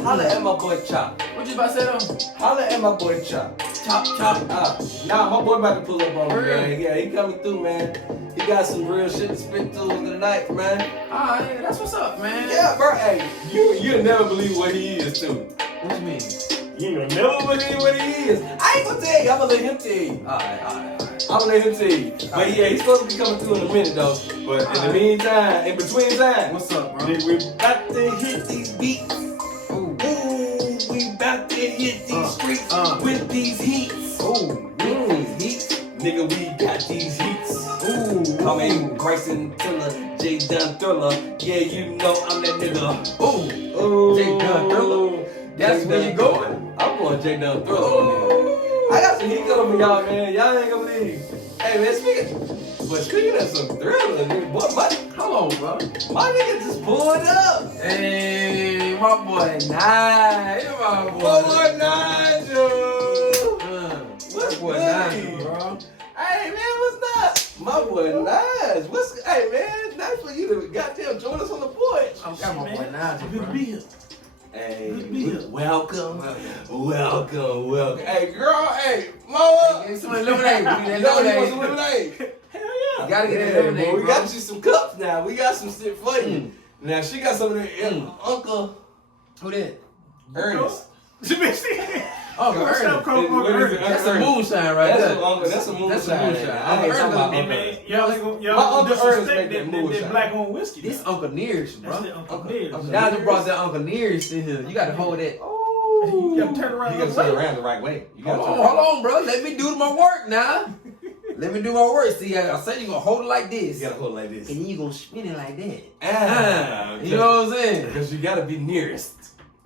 Holla at my boy Chop. What you about to say though? Holla at my boy Chop. Chop. Nah, my boy about to pull up on me, man. Yeah, he coming through, man. He got some real shit to spit to tonight, man. Alright, that's what's up, man. Yeah, bro. Hey, you'll never believe what he is, too. What you mean? You'll never believe what he is. I ain't gonna tell you. I'm gonna let him tell you. Alright. I'm gonna let him tell you. But yeah, he's supposed to be coming through in a minute, though. But in the meantime, in between time, What's up, bro? we about to hit these beats. Ooh, we about to hit these streets with these heats. Ooh, these heats. Nigga, we got these heats. Ooh, coming Bryson Tiller, J Dunn Thriller. Yeah, you know I'm that nigga. Ooh, J Dunn Thriller. That's where you going? I'm going J Dunn Thriller. I got some heat coming for y'all, man. Y'all ain't gonna believe. Hey, man, speaking of some thriller, nigga, boy, Hold on, bro. my nigga just pulled up. Hey, my boy Nigel. My boy Nigel. What's boy Nigel, bro? Hey, man, what's up? My boy Nigel. Hey, man, nice for you to goddamn join us on the porch. I'm got my boy Nigel, Good bro. to be here. Hey, Welcome. welcome. Hey, girl, hey, mama. Get some lemonade. We need that You want some lemonade. lemonade? Hell yeah. You gotta get that Yeah, lemonade, boy, we bro. got you some cups now. We got some shit for you. Now, she got some of that Uncle Who that? Ernest. Uncle What's Ernest. up, Uncle What is it? Ernest? That's a moonshine right That's there. a moonshine. That's a moonshine. I ain't talking about Hey, Uncle man, Ernest. y'all ain't My gonna Uncle Ernest disrespect make that moonshine. that black owned whiskey. This now. Uncle Nearest, bro. That's the Uncle Nearest. Nigel brought that Uncle Nearest in here. You gotta hold that. Oh. You gotta turn around You the gotta other turn way. around the right way. You gotta Hold turn on, bro. Let me do my work now. Let me do my work. See, I said you gonna hold it like this. You gotta hold it like this. And then you gonna spin it like that. You You know what I'm saying? Because you gotta be nearest.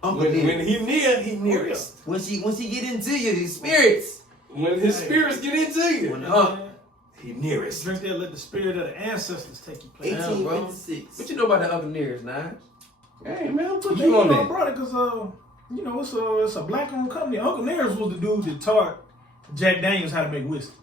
Uncle When Nearest. he near, he nearest. When she get into you, his spirits. When his spirits get into you, When he nearest. Drink that, let the spirit of the ancestors take you place. 1856. What you know about the Uncle Nearest, Nige? Hey man, I'll put Man, you on I there. brought it because it's a black owned company. Uncle Nearest was the dude that taught Jack Daniels how to make whiskey.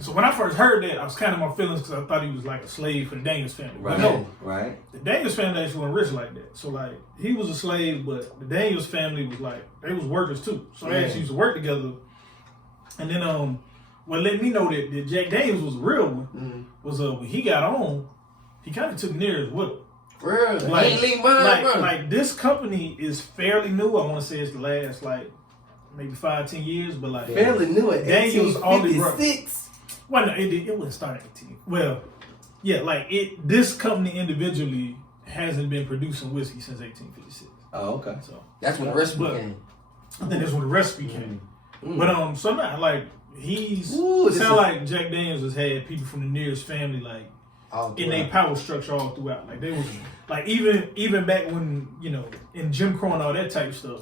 So when I first heard that, I was kind of my feelings because I thought he was like a slave for the Daniels family. But no, Right. the Daniels family actually wasn't rich like that. So like he was a slave, but the Daniels family was like they was workers too. So they actually used to work together. And then what let me know that Jack Daniels was a real one was when he got on, he kind of took Nearest with him. Real. Like, He ain't leaving behind, bro. like this company is fairly new. I want to say it's the last like maybe 5-10 years, but like Fairly new at Daniels only brought. 1856. Well, no, it wouldn't start at 18. Well, yeah, like this company individually hasn't been producing whiskey since 1856. Oh, okay. So That's when the recipe but came. I think that's when the recipe came. But so now like he's Ooh, sound like Jack Daniels has had people from the Nearest family like in their power structure all throughout. Like they was like even back when in Jim Crow and all that type of stuff.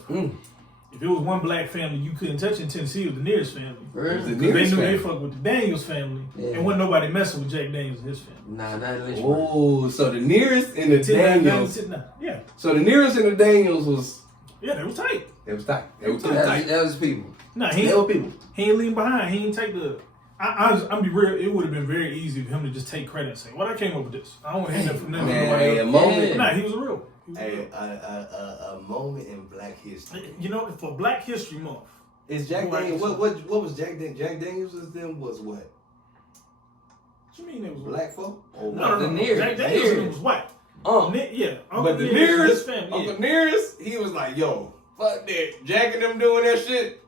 If it was one black family you couldn't touch in Tennessee, it was the Nearest family. Real. The Because Nearest they knew family. they fucked with the Daniels family, and wasn't nobody messing with Jack Daniels and his family. Nah, not unless you. Oh, so the nearest and the Daniels. Yeah, So the nearest and the Daniels was. they was tight. It was tight. It was That was people. Nah, They were people. he ain't lean behind. He ain't take the. I'm be real. It would have been very easy for him to just take credit and say, "Well, I came up with this. I don't want to hear that from nobody a else." moment. Nah, he was a real. A moment in Black history. For Black History Month. Is Jack Daniels? What was Jack Daniels? Jack Daniels was what? What you mean it was Black folk? Oh, No. The Nearest. Jack Daniels was white. Yeah, But the Nearest, nearest, his family. Uncle Nearest, he was like, yo, fuck that. Jack and them doing that shit.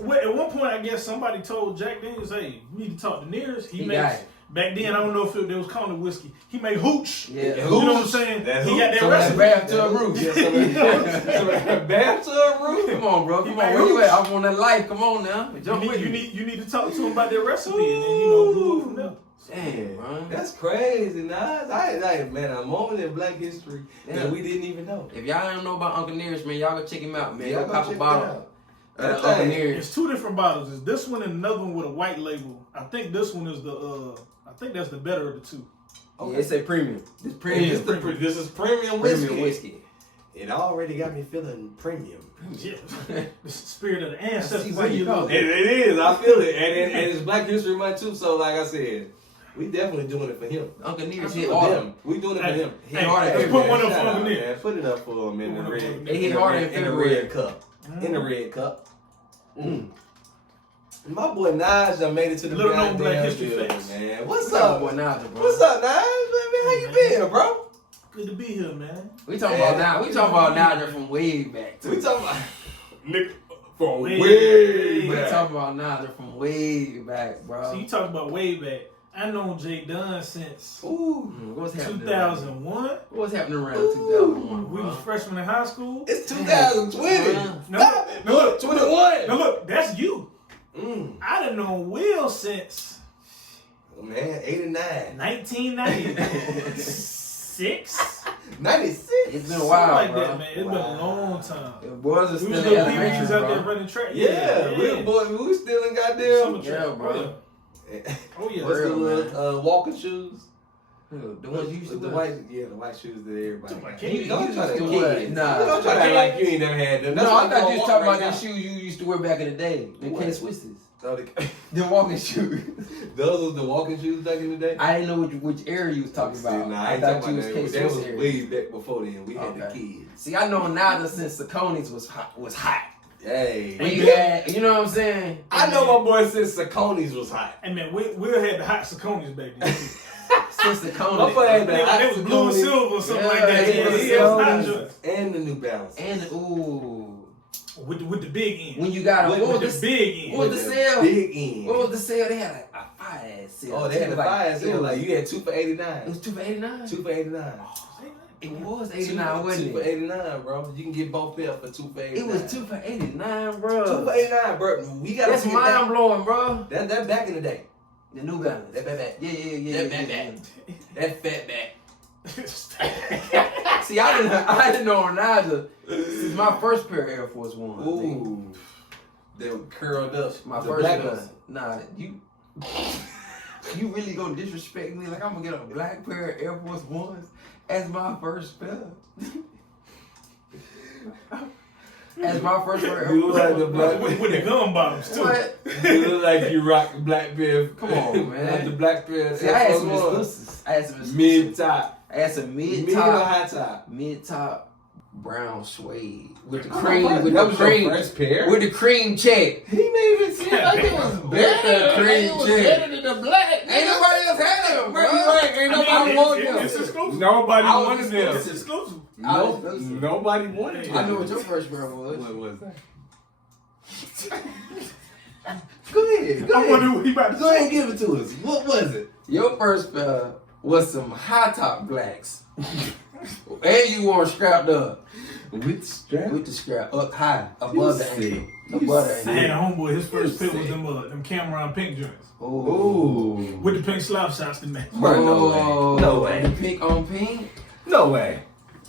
Well, at one point, I guess somebody told Jack Daniels, "Hey, you need to talk to Nearest." He got makes it. back then. I don't know if they was calling it whiskey. He made hooch. Yeah. You know what I'm saying? That He got that So that's recipe. bathtub roof. Bathtub roof? Come on, bro. Come on. made Where you hooch. at? I'm on that life. Come on now. Jump with You me. need to talk to him about that recipe, and then blew up from there. Damn, bro. That's crazy, Nas. Man, a moment in Black history that we didn't even know. If y'all don't know about Uncle Nearest, man, y'all go check him out, man. Y'all Go go cop check a it bottle. out. Uncle Nearest. It's two different bottles. It's this one and another one with a white label. I think this one is I think that's the better of the two. Okay. Yeah, it say premium. This Hey, premium. this is premium whiskey. Premium whiskey. It already got me feeling premium. Yeah, the spirit of the ancestors. why you call it. It is. I feel it. And it's Black History Month too. So like I said, We definitely doing it for him. Uncle Nearest For hit hard. them. We doing it for him. Hit hard let's at put one February. up for Uncle Nick. Man, put it up for him in the red. They hit hard in in the February. red cup. In the red cup. My boy Nigel done made it to the Little known Black goddamn History building, facts. man. What's What's up, up? boy Nigel, bro? What's up, Nigel? Man, how you been, bro? Good to be here, man. We talking about now. We talking about Nigel from way back. Too. We talking about nigga from Way way We back. talking about Nigel from way back, bro. So you talk about way back. I known Jay Dunn since Ooh, What's happening? 2001. What's happening around 2001? We was freshmen in high school. it's 2020. No, Stop it. no, look, 21. Now look, that's you. I done known Will since Man, 89. 1996. 96. It's been a while, like bro. that, man. It's been a long time. The boys are We still was in little PBs elementary, out there bro. running track. Yeah, we we still in goddamn. Summer track. Yeah, bro. Oh yeah. What's the Real, little walking shoes? The ones you used to the wear. the white shoes that everybody. Took my got. kid. You don't try to used to kid. wear- nah. You don't try to act like you ain't never had them. No, I thought you was talking about them the shoes you used to wear back in the day. The What? K-Swisses. Those The walking shoes. was the walking shoes back in the day. I didn't know which era you was talking about. Nah, I I ain't thought talking you about was that. That was K-Swiss era. way back before then. We had the Okay. kids. See, I know Nigel since the Coney's was hot. Hey. When you had, you know what I'm saying? I know my boy since Saucony's was hot. And man, Will had the hot Sauconys back then. Since the My Coney. boy had the They hot was blue and Saucony silver or something Yeah, like that. yeah, Yeah, yeah, he had hot yeah. joints. and the New Balance. And ooh, With the big end. when you got a With what the was the big end. what was the sale? Big end. What was the sale? They had a fire ass sale. Oh, they had the fire sale. Like you had 2 for It $89. was 2 for 89. 2 for $89. It was 2 89, wasn't for it? $89, bro. You can get both pairs for 2 for $89. It was 2 for 89, 2 bro. for $89, bro. We gotta That's see mind blowing, bro. that back in the day. The New Balance. That back. Yeah. That back. That fat back. See, I didn't know Nigel since my first pair of Air Force One. Ooh. They were curled up. My the first black pair. ones. Nah, you really gonna disrespect me? Like I'm gonna get a black pair of Air Force Ones as my first pair? As my first pair of Air You Force look like the Ones? black with the gum bottoms too. What? You look like you rock the black pair. Come on, man. Like the black pair. See, I had some exclusives. Mid top. I had some mid Mid or top, high top. mid top brown suede with the Come on, cream, bro. with That the was your cream, first pair? with the cream check. He made it seem like it was better. Cream It was check. better than the black. Ain't nobody else had them, bro. Ain't nobody want them. It's exclusive. Nobody I was wanted them. It's exclusive. Nobody wanted them. I know what your first pair was. What was that? Go ahead. I wonder what he about to Go ahead say. and give it to us. What was it? Your first pair was some high top blacks. And you wore strapped up. With strap? With the strap up high, above the ankle. Above the I had a ankle. homeboy, his first pick was them Cameron pink joints. Ooh. With the pink slap shots to match. Bro, no way. No way. The pink on pink. No way.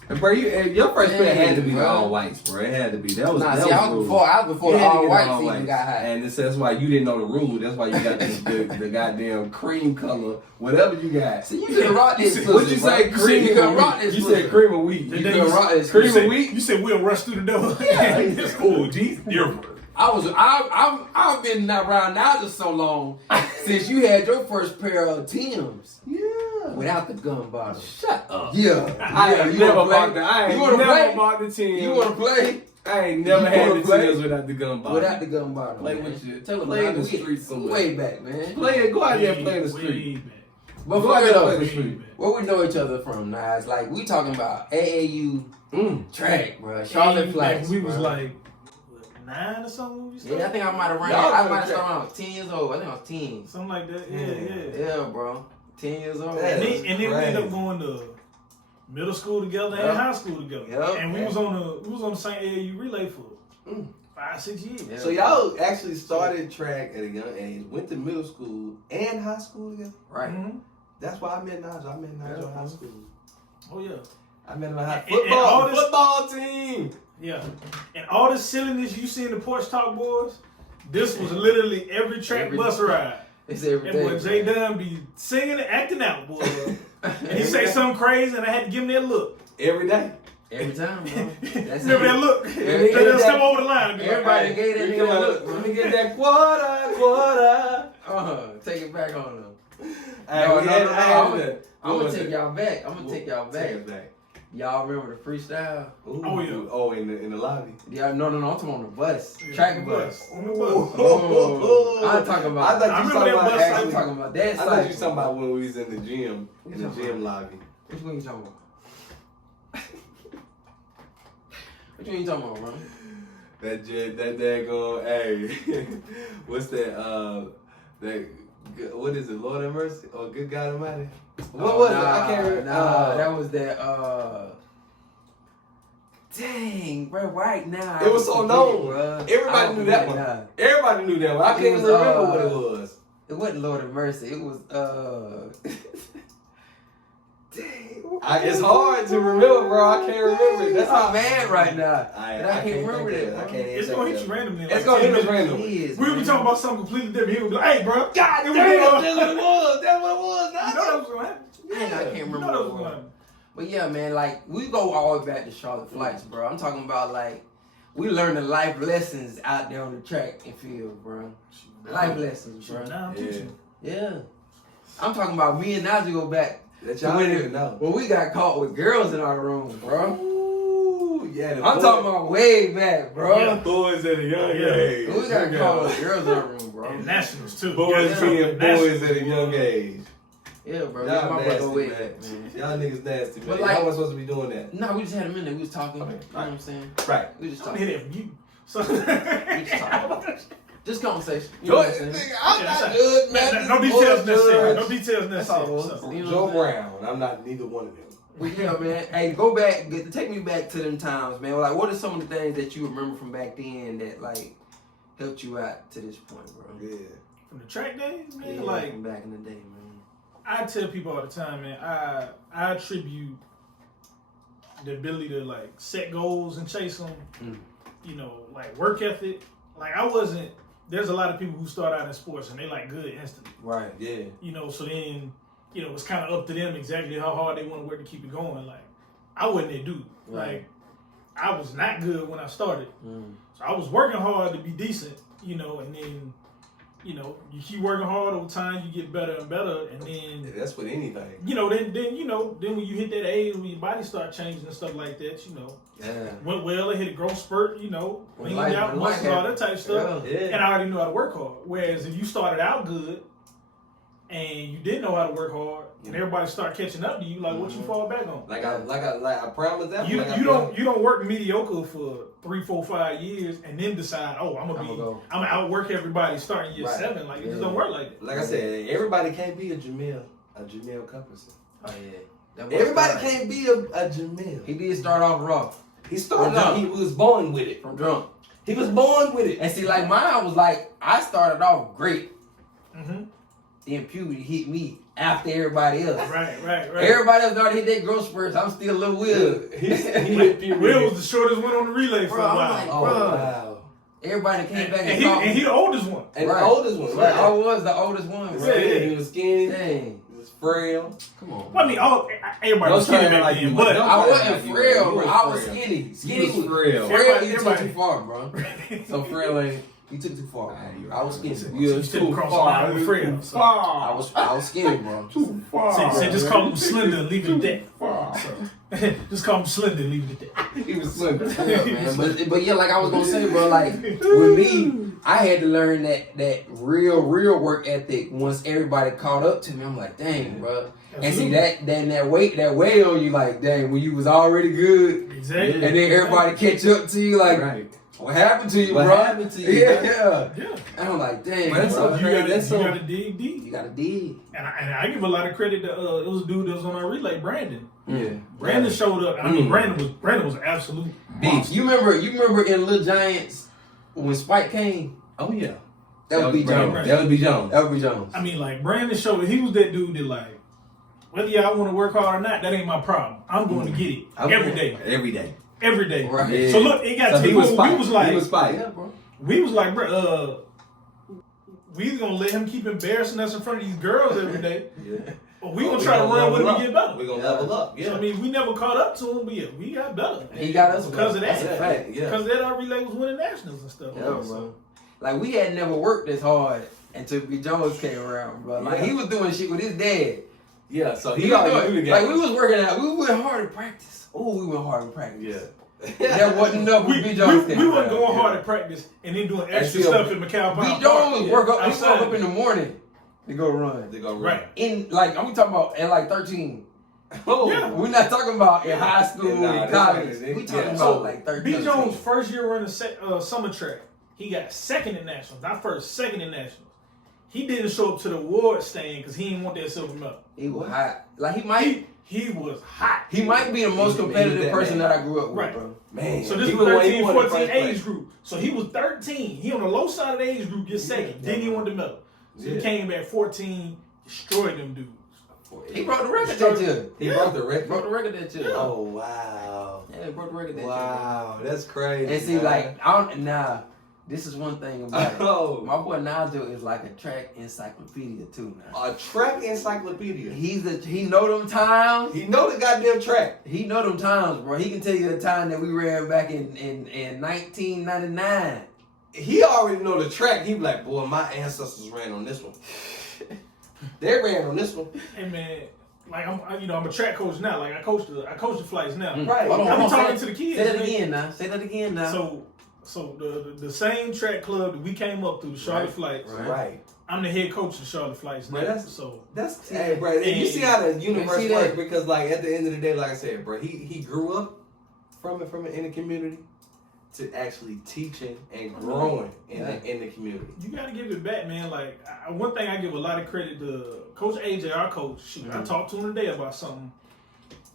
Bro, your first pair had to be Dang, the bro. all whites, bro. It had to be. That was Nah, that see, I was rule. before You the had to all get the whites all even got high. And that's why you didn't know the rule. That's why you got the goddamn cream color, whatever you got. See, you could rock this. What'd you say? Cream You or could rock wheat? this. You said cream or wheat. You Then could you- rock this. cream You of said- wheat? You said we'll rush through the door. Yeah. Oh, geez, different. I've been around now just so long since you had your first pair of Timbs Yeah. without the gun bottom. Shut up. Yeah, I ain't you never wanna bought play? the. I You ain't wanna never play? bought the team. You want to play I ain't never You had wanna the play? teams without the gun bottom. without the gun bottom? Play man. with you. Tell them Play in how the we- streets somewhere. Way back, man. Play it. Go out there and play in the street. Way back. But Go out fuck there it and play up. in the street. Where we know each other from, Nas? Like we talking about AAU track, bro. Charlotte Charlotte Flags. We was bro. like, what, 9 or something when we started? Yeah, I think I might have ran. Y'all I know might have track. started when I was 10 years old. I think I was 10. Something like that. Yeah. Yeah, bro. 10 years old. Yeah. And then we ended up Crazy. going to middle school together Yep. and high school together. Yep. And we was on the same AAU relay for 5-6 years. Yeah. So y'all actually started track at a young age, went to middle school and high school together. Right. Mhm. That's why I met Nigel. I met Nigel in high school. Oh yeah. I met him in high And all this- football team. Yeah. And all this silliness you see in the Porch Talk Boys, this was literally every track Every- bus ride. It's That everything. boy Jay Dunn be singing and acting out, boy. And he say something crazy and I had to give him that look. Every day. Every time, bro. That's Remember it. that look? Every- They done step over the line and be like, Everybody "Hey, gave that We nigga come a out, look, bro. let me get that quarter. Take it back on him. No, I'm I'm gonna take y'all back. Take us back. Y'all remember the freestyle? Ooh. Oh, yeah. Oh, in the lobby. Yeah, no. I'm talking on the bus, Yeah, track on the bus. On the bus. I'm talking about. I thought you talking about. I'm talking about that I side. thought you talking about when we was in the gym, lobby. Which one you talking about? Which one you talking about, bro? That daggone, hey, what's that, what is it, Lord have mercy, or Good God Almighty? What was it? I can't remember. That was that, dang, bro, right now. It was so known. Bro. Everybody knew that one. Nah. Everybody knew that one. I can't even remember what it was. It wasn't Lord of Mercy. It was, dang. It's hard to remember, bro. I can't remember it. That's I'm how mad right now. I can't remember that. I can't It's gonna hit you randomly. It's gonna hit us randomly. Is, We'll be talking about something completely different. He'll be like, hey, bro. God damn, that's what it was. That's what it was. You know that was gonna happen. I can't You remember know that was what gonna it was. happen. But yeah, man, like, we go all the way back to Charlotte Flights, bro. I'm talking about, like, we learning life lessons out there on the track and field, bro. Life lessons, bro. Now I'm teaching. Yeah. I'm talking about me and Nigel go back That to y'all when, didn't know. when we got caught with girls in our room, bro. Ooh, yeah. I'm talking about way back, bro. Yeah. boys at a young Yeah. age. We got caught with girls in our room, bro. And nationals, too. Boys Yeah. being boys Nationals, at a young boy. age. Yeah, bro. Me Y'all and my brother nasty, way man. back, man. Y'all niggas nasty, man. But like- How am I supposed to be doing that? No, we just had a minute. We was talking. Okay. You know what I'm saying? Right. We just I'm talking. hit it from you. So, Just conversation. You know what I'm saying? I'm Yeah, not good, man. no This details boy necessary. judge. No details That's all it necessary. was. So. You know Joe what I'm saying? Brown. I'm not neither one of them. But yeah, man. Hey, go back. Take me back to them times, man. Like, what are some of the things that you remember from back then that like helped you out to this point, bro? Yeah. From the track days, man, Yeah, like from back in the day, man. I tell people all the time, man, I attribute the ability to like set goals and chase them. You know, like work ethic. Like there's a lot of people who start out in sports and they like good instantly. Right. Yeah. You know, so then, you know, it's kind of up to them exactly how hard they want to work to keep it going. Like, I wasn't that dude. Right. Like, I was not good when I started. So I was working hard to be decent, you know, and then, you know, you keep working hard over time, you get better and better, and then, That's with anything. you know, then when you hit that age, when your body start changing and stuff like that, you know, Yeah. went well, it hit a growth spurt, you know, When lean life- out, when life muscle, all that type of stuff. Yeah. Yeah. And I already knew how to work hard. Whereas if you started out good and you didn't know how to work hard, and everybody start catching up to you, like what you fall back on? Like I promise that. You don't work mediocre for 3, 4, 5 years and then decide, oh, I'm gonna outwork everybody starting year 7. Like it just don't work like that. Like I said, everybody can't be a Jamil Cupperson. Oh yeah. That was Everybody right. can't be a Jamil. He did start off rough He started out. He was born with it. from drunk. He was born with it. And see, like mine was like I started off great. Mm-hmm. Then puberty hit me after everybody else. Right. Everybody else already hit their growth spurts. I'm still a little weird. He hit puberty. Will was the shortest one on the relay for Bro, a I'm while. like, Oh bro. wow. Everybody came back and and he called and he me. the oldest one. And Right. the oldest one. Right. I Right. was the oldest one. He was Bro. skinny. He was skinny. Dang. He was frail. Come on. Well, I mean, everybody was Don't skinny try back like then, you but don't- I You wasn't frail, bro. was I was frail. skinny. Skinny was frail. Frail, you took Everybody- too far, bro. So frail ain't. You took too far. Bro. I was skinny. you still cross the line with Fred. So. I was skinny, bro. Too far. Say just call him slender and leave it at that. So, just call him slender and leave it at that. He was slender. Yeah, man. But yeah, like I was gonna say, bro, like with me, I had to learn that real work ethic once everybody caught up to me. I'm like, dang, bro. And see that weight on you, like, dang, when you was already good, Exactly. and then everybody catch up to you, like, Right. what happened to you, What bro? happened to you, Yeah. Yeah. And I'm like, dang, But that's bro. all- You That's gotta dig deep. You gotta dig. And I give a lot of credit to it was a dude that was on our relay, Brandon. Yeah. Brandon showed up. I mean, Brandon was an absolute monster. You remember in Little Giants when Spike came? Oh yeah. That would be Brandon. Jones. That would be Jones. That would be Jones. I mean, like Brandon showed it. He was that dude that like, whether y'all want to work hard or not, that ain't my problem. I'm going to get it every day. Every day. Every day. Right. Yeah. So look, it got So to he the was point where spiked. we was like, He was spiked. Yeah, bro. we was like, bro, we either gonna let him keep embarrassing us in front of these girls every day, Yeah. or we gonna try to run with him and get better. We're gonna level up. Yeah. So, I mean, we never caught up to him, but yeah, we got better. He got us because of That's a that. fact. Yeah. Because that our relay was winning nationals and stuff. Yeah, So, bro. Like we had never worked this hard until B. Jones came around, bro. Like he was doing shit with his dad. Yeah, so He already knew the game. Like we was working out. We went hard in practice. Oh, we went hard in practice. Yeah. That wasn't enough with B. Jones. We wasn't going hard at practice and then doing extra stuff in McCall Park. B. Jones woke up in the morning to go run. Right. In like, we talking about at like 13. Oh, yeah. We're not talking about in high school and college. We talking about like 13. B. Jones' first year running summer track, he got second in nationals. Not first, second in nationals. He didn't show up to the award stand because he didn't want that silver medal. He was hot. Like he was hot. He might be the most competitive person that I grew up with, bro. Man. So this was 13, 14 age group. So he was 13. He on the low side of the age group, get second. Then he won the medal. So he came back 14, destroyed them dudes. He broke the record that year. He broke the record? Broke the record that year. Oh, wow. Yeah, he broke the record that year. Wow, that's crazy. And see, like, this is one thing about it. Oh. My boy Nigel is like a track encyclopedia too now. A track encyclopedia. He know them times. He know the goddamn track. He know them times, bro. He can tell you the time that we ran back in 1999. He already know the track. He be like, boy, my ancestors ran on this one. They ran on this one. Hey man, like I'm a track coach now. Like I coach the flights now. Right. I'm talking to the kids. Say that again now. Say that again now. So the same track club that we came up through, the Charlotte Flights. Right. I'm the head coach of the Charlotte Flights now. That's hey, bro. And you see how the universe works because, like, at the end of the day, like I said, bro, he grew up from in the community to actually teaching and growing in the community. You got to give it back, man. Like one thing I give a lot of credit to Coach AJ, our coach. Shoot, I talked to him today about something.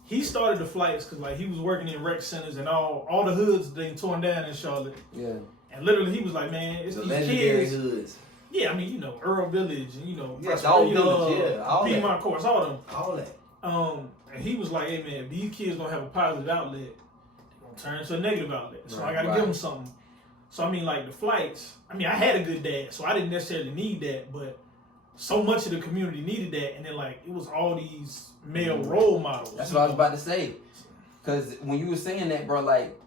He started the flights because like he was working in rec centers and all the hoods they torn down in Charlotte. Yeah. And literally he was like, man, it's the these legendary kids. Hoods. Yeah, I mean, Earl Village and all Village, all Piedmont Course, all them. All that. And he was like, hey man, if these kids don't have a positive outlet, they're gonna turn into a negative outlet. So I gotta give them something. So I mean, like the flights. I mean, I had a good dad, so I didn't necessarily need that, but so much of the community needed that, and then like it was all these male role models. That's what I was about to say. Cause when you were saying that, bro, like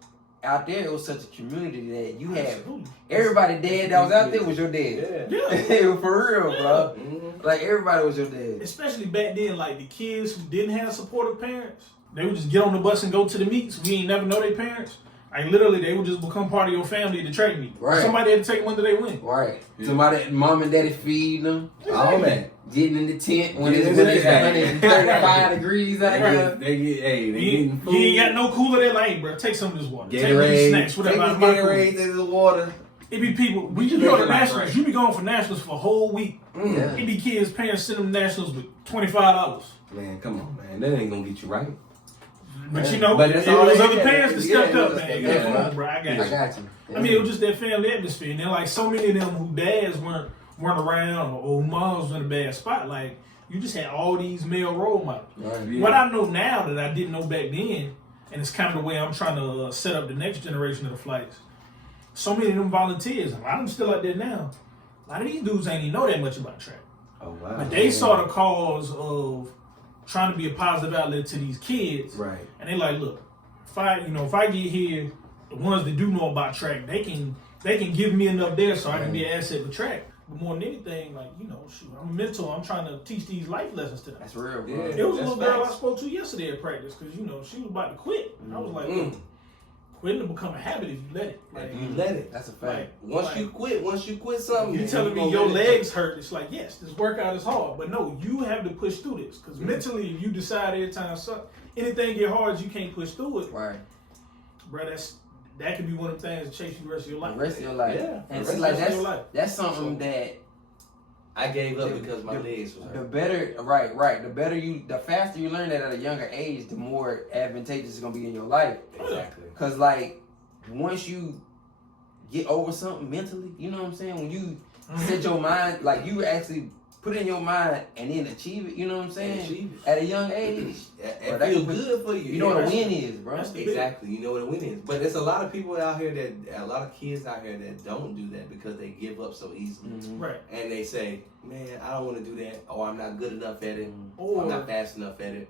out there it was such a community that you had everybody dad that was out there was your dad. Yeah. For real, bro. Mm-hmm. Like everybody was your dad. Especially back then, like the kids who didn't have supportive parents, they would just get on the bus and go to the meets. We ain't never know their parents. Like literally, they would just become part of your family at the track meet. Right. Somebody had to take them until they win. Right. Yeah. Somebody, mom and daddy feeding them. All that. Getting in the tent when it's 135 degrees out there. They getting food. You ain't got no cooler. They're like, hey, bro, take some of this water. Take these snacks, whatever. Take Gatorade, the water. It be people. We just go to nationals. You be going for nationals for a whole week. Yeah. It be kids, parents send them nationals with $25. Man, come on, man. That ain't gonna get you right. But it was other parents that stepped up, man. Come on, bro. I got you. Yeah. I mean, it was just that family atmosphere. And then, like, so many of them who dads weren't around or moms were in a bad spot, like, you just had all these male role models. Right, yeah. What I know now that I didn't know back then, and it's kind of the way I'm trying to set up the next generation of the flights, so many of them volunteers, a lot of them still out there now. A lot of these dudes ain't even know that much about track. Oh, wow. But they saw the cause of trying to be a positive outlet to these kids. Right. And they like, look, if I get here, the ones that do know about track, they can give me enough there so I can be an asset to track. But more than anything, like, shoot, I'm a mentor. I'm trying to teach these life lessons to them. That's real, bro. Yeah, it was a little girl I spoke to yesterday at practice because, she was about to quit. And I was like, look, quitting will become a habit if you let it. Like, if you let it. That's a fact. Once you quit something. You telling me your legs hurt. It's like, yes, this workout is hard. But no, you have to push through this. Because mentally, if you decide every time anything get hard, you can't push through it. Right. Bro, that could be one of the things that chase you the rest of your life. The rest of your life. Yeah. And see, like, that's something that I gave up because my legs was hurt. The better, the faster you learn that at a younger age, the more advantageous it's gonna be in your life. Exactly. Cause like once you get over something mentally, you know what I'm saying? When you set your mind, like you actually put it in your mind and then achieve it, you know what I'm saying? At a young age. It feels good for you. You know what a win is, bro. Exactly. You know what a win is. But there's a lot of people out here a lot of kids out here that don't do that because they give up so easily. Mm-hmm. Right. And they say, man, I don't want to do that, or I'm not good enough at it, or I'm not fast enough at it.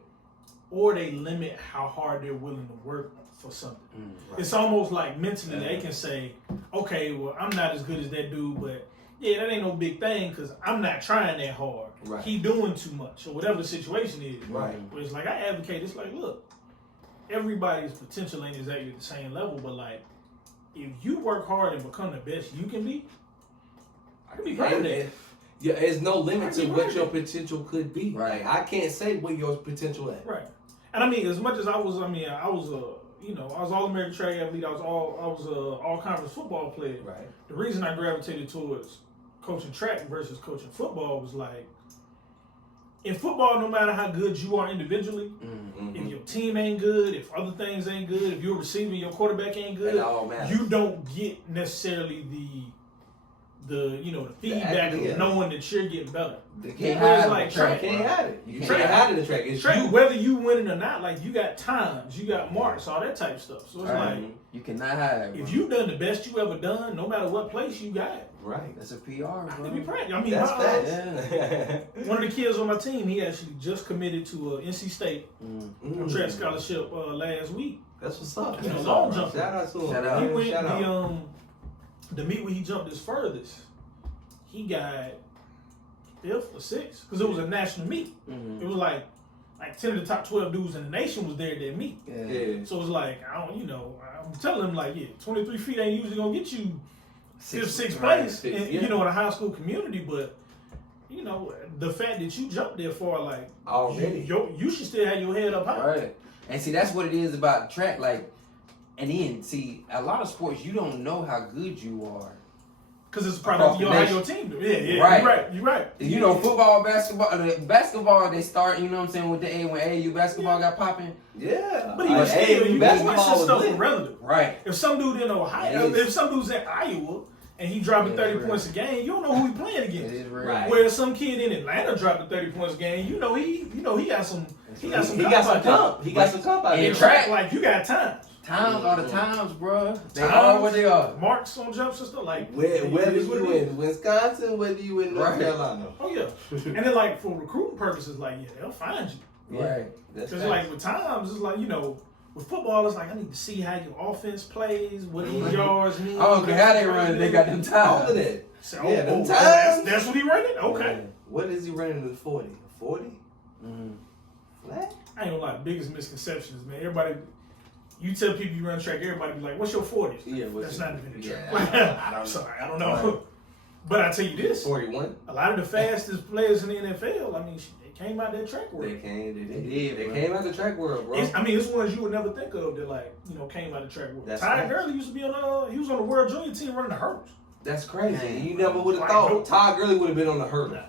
Or they limit how hard they're willing to work for something. Right. It's almost like mentally they can say, okay, well, I'm not as good as that dude, but yeah, that ain't no big thing because I'm not trying that hard. Right. He doing too much or whatever the situation is. Right. But it's like I advocate. It's like, look, everybody's potential ain't exactly the same level, but like, if you work hard and become the best you can be, I can be proud of that. Yeah, there's no limit to what your potential could be. Right. Like, I can't say where your potential at. Right. And I mean, as much as I was All-American track athlete. I was all-conference football player. Right. The reason I gravitated towards coaching track versus coaching football was like, in football, no matter how good you are individually, if your team ain't good, if other things ain't good, if you're receiving, your quarterback ain't good, you don't get necessarily the feedback of knowing that you're getting better. You can't hide it. You can't hide it in track. It's track, whether you winning or not, like you got times, you got marks, all that type of stuff. So it's like you cannot hide. If you done the best you ever done, no matter what place you got it. Right. That's a PR, bro. I be proud. I mean, that's one of the kids on my team, he actually just committed to NC State track scholarship last week. That's what's up. You know, long jump. Shout out to him. Shout out. He went the meet where he jumped his furthest. He got 5th or 6th because it was a national meet. It was like 10 of the top 12 dudes in the nation was there at that meet. Yeah. So it's like I'm telling him like 23 feet ain't usually gonna get you 5th, 6th place in a high school community, but the fact that you jumped there for like already, you should still have your head up high. Right. And see, that's what it is about track. Like, and then see, a lot of sports you don't know how good you are. Because it's a product of how your team do. Yeah, right. You're right. You know, football, basketball, they start, you know what I'm saying, with the when AAU basketball got popping. Yeah. But even still, basketball stuff is relative. Right. If some dude in Ohio, if some dude's in Iowa and he dropping 30 points a game, you don't know who he playing against. It is right. Whereas some kid in Atlanta dropping 30 points a game, he got some comp. He got some comp out there. Track, like you got time. Times are the times, bro. They are what they are. Marks on jumps and stuff like whether you in Wisconsin, whether you in North Carolina. Oh yeah. And then like for recruiting purposes, like they'll find you. Right. Because like with times, it's like with football, it's like I need to see how your offense plays, what these yards mean. I don't care how they run, they got them times. All of that. So, them times. That's what he running. Okay. Yeah. What is he running in the 40? 40? Flat? I ain't gonna lie. Biggest misconceptions, man. Everybody. You tell people you run track, everybody be like, what's your 40s? Yeah, that's not even a track. I don't know. Right. But I tell you this. 41? A lot of the fastest players in the NFL, I mean, they came out that track world. They came out the track world, bro. It's ones you would never think of that came out the track world. Ty Gurley used to be he was on the World Junior team running the hurdles. That's crazy. You never would have thought Ty Gurley would have been on the hurdle. Nah.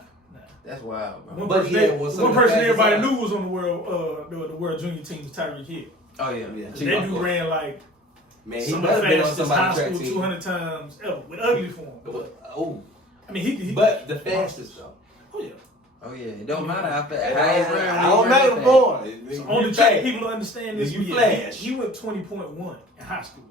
That's wild, bro. One person everybody knew was on the World Junior team was Tyreek Hill. Oh yeah. That dude ran like he must have been on somebody's track team 200 times ever with ugly form. Oh, I mean he but the fastest though. Oh yeah. It don't matter how fast. I don't matter the form. So on the track, people understand this. You flash. He went 20.1 in high school.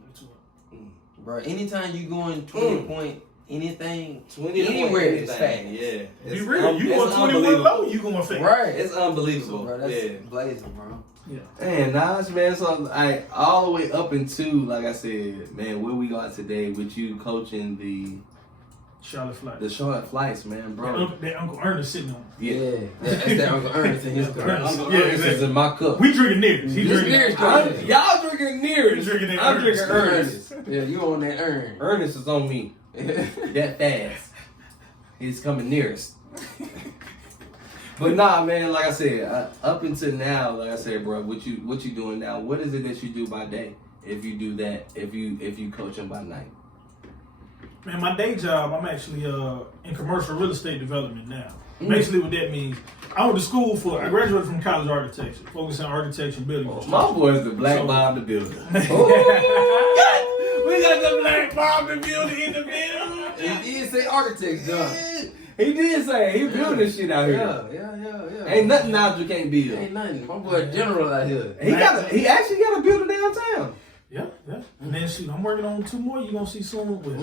Bro, anytime you going 20 point anything, 20 anywhere is fast. Yeah. Be real. You going 21 low, you going fast. Right. It's unbelievable. Bro, that's blazing, bro. Yeah. And Naj, man, so all the way up into, like I said, man, where we are today with you coaching the Charlotte Flights. The Charlotte Flights, man, bro. That Uncle Ernest sitting on. Yeah. That's that Uncle Ernest in his cup. Uncle Ernest is in my cup. We drinking Nears. He drinking Nears. Y'all drinking Nears. I'm drinking Ernest. Yeah, you on that Ernest. Ernest is on me. That fast. He's coming nearest. But nah, man, like I said, up until now, like I said, bro, what you doing now? What is it that you do by day? If you do that, if you coach them by night? Man, my day job, I'm actually in commercial real estate development now. Basically, what that means, I went to school I graduated from college of architecture, focused on architecture and building construction. My boy's the Black Bob the Builder. We got the Black Bob the Builder in the building. He did say architects, John. He did say he building shit out here. Yeah. Ain't nothing Nigel can't build. Ain't nothing. My boy General out here. He actually got a builder downtown. Yeah. And then shoot, I'm working on 2 more. You gonna see soon with.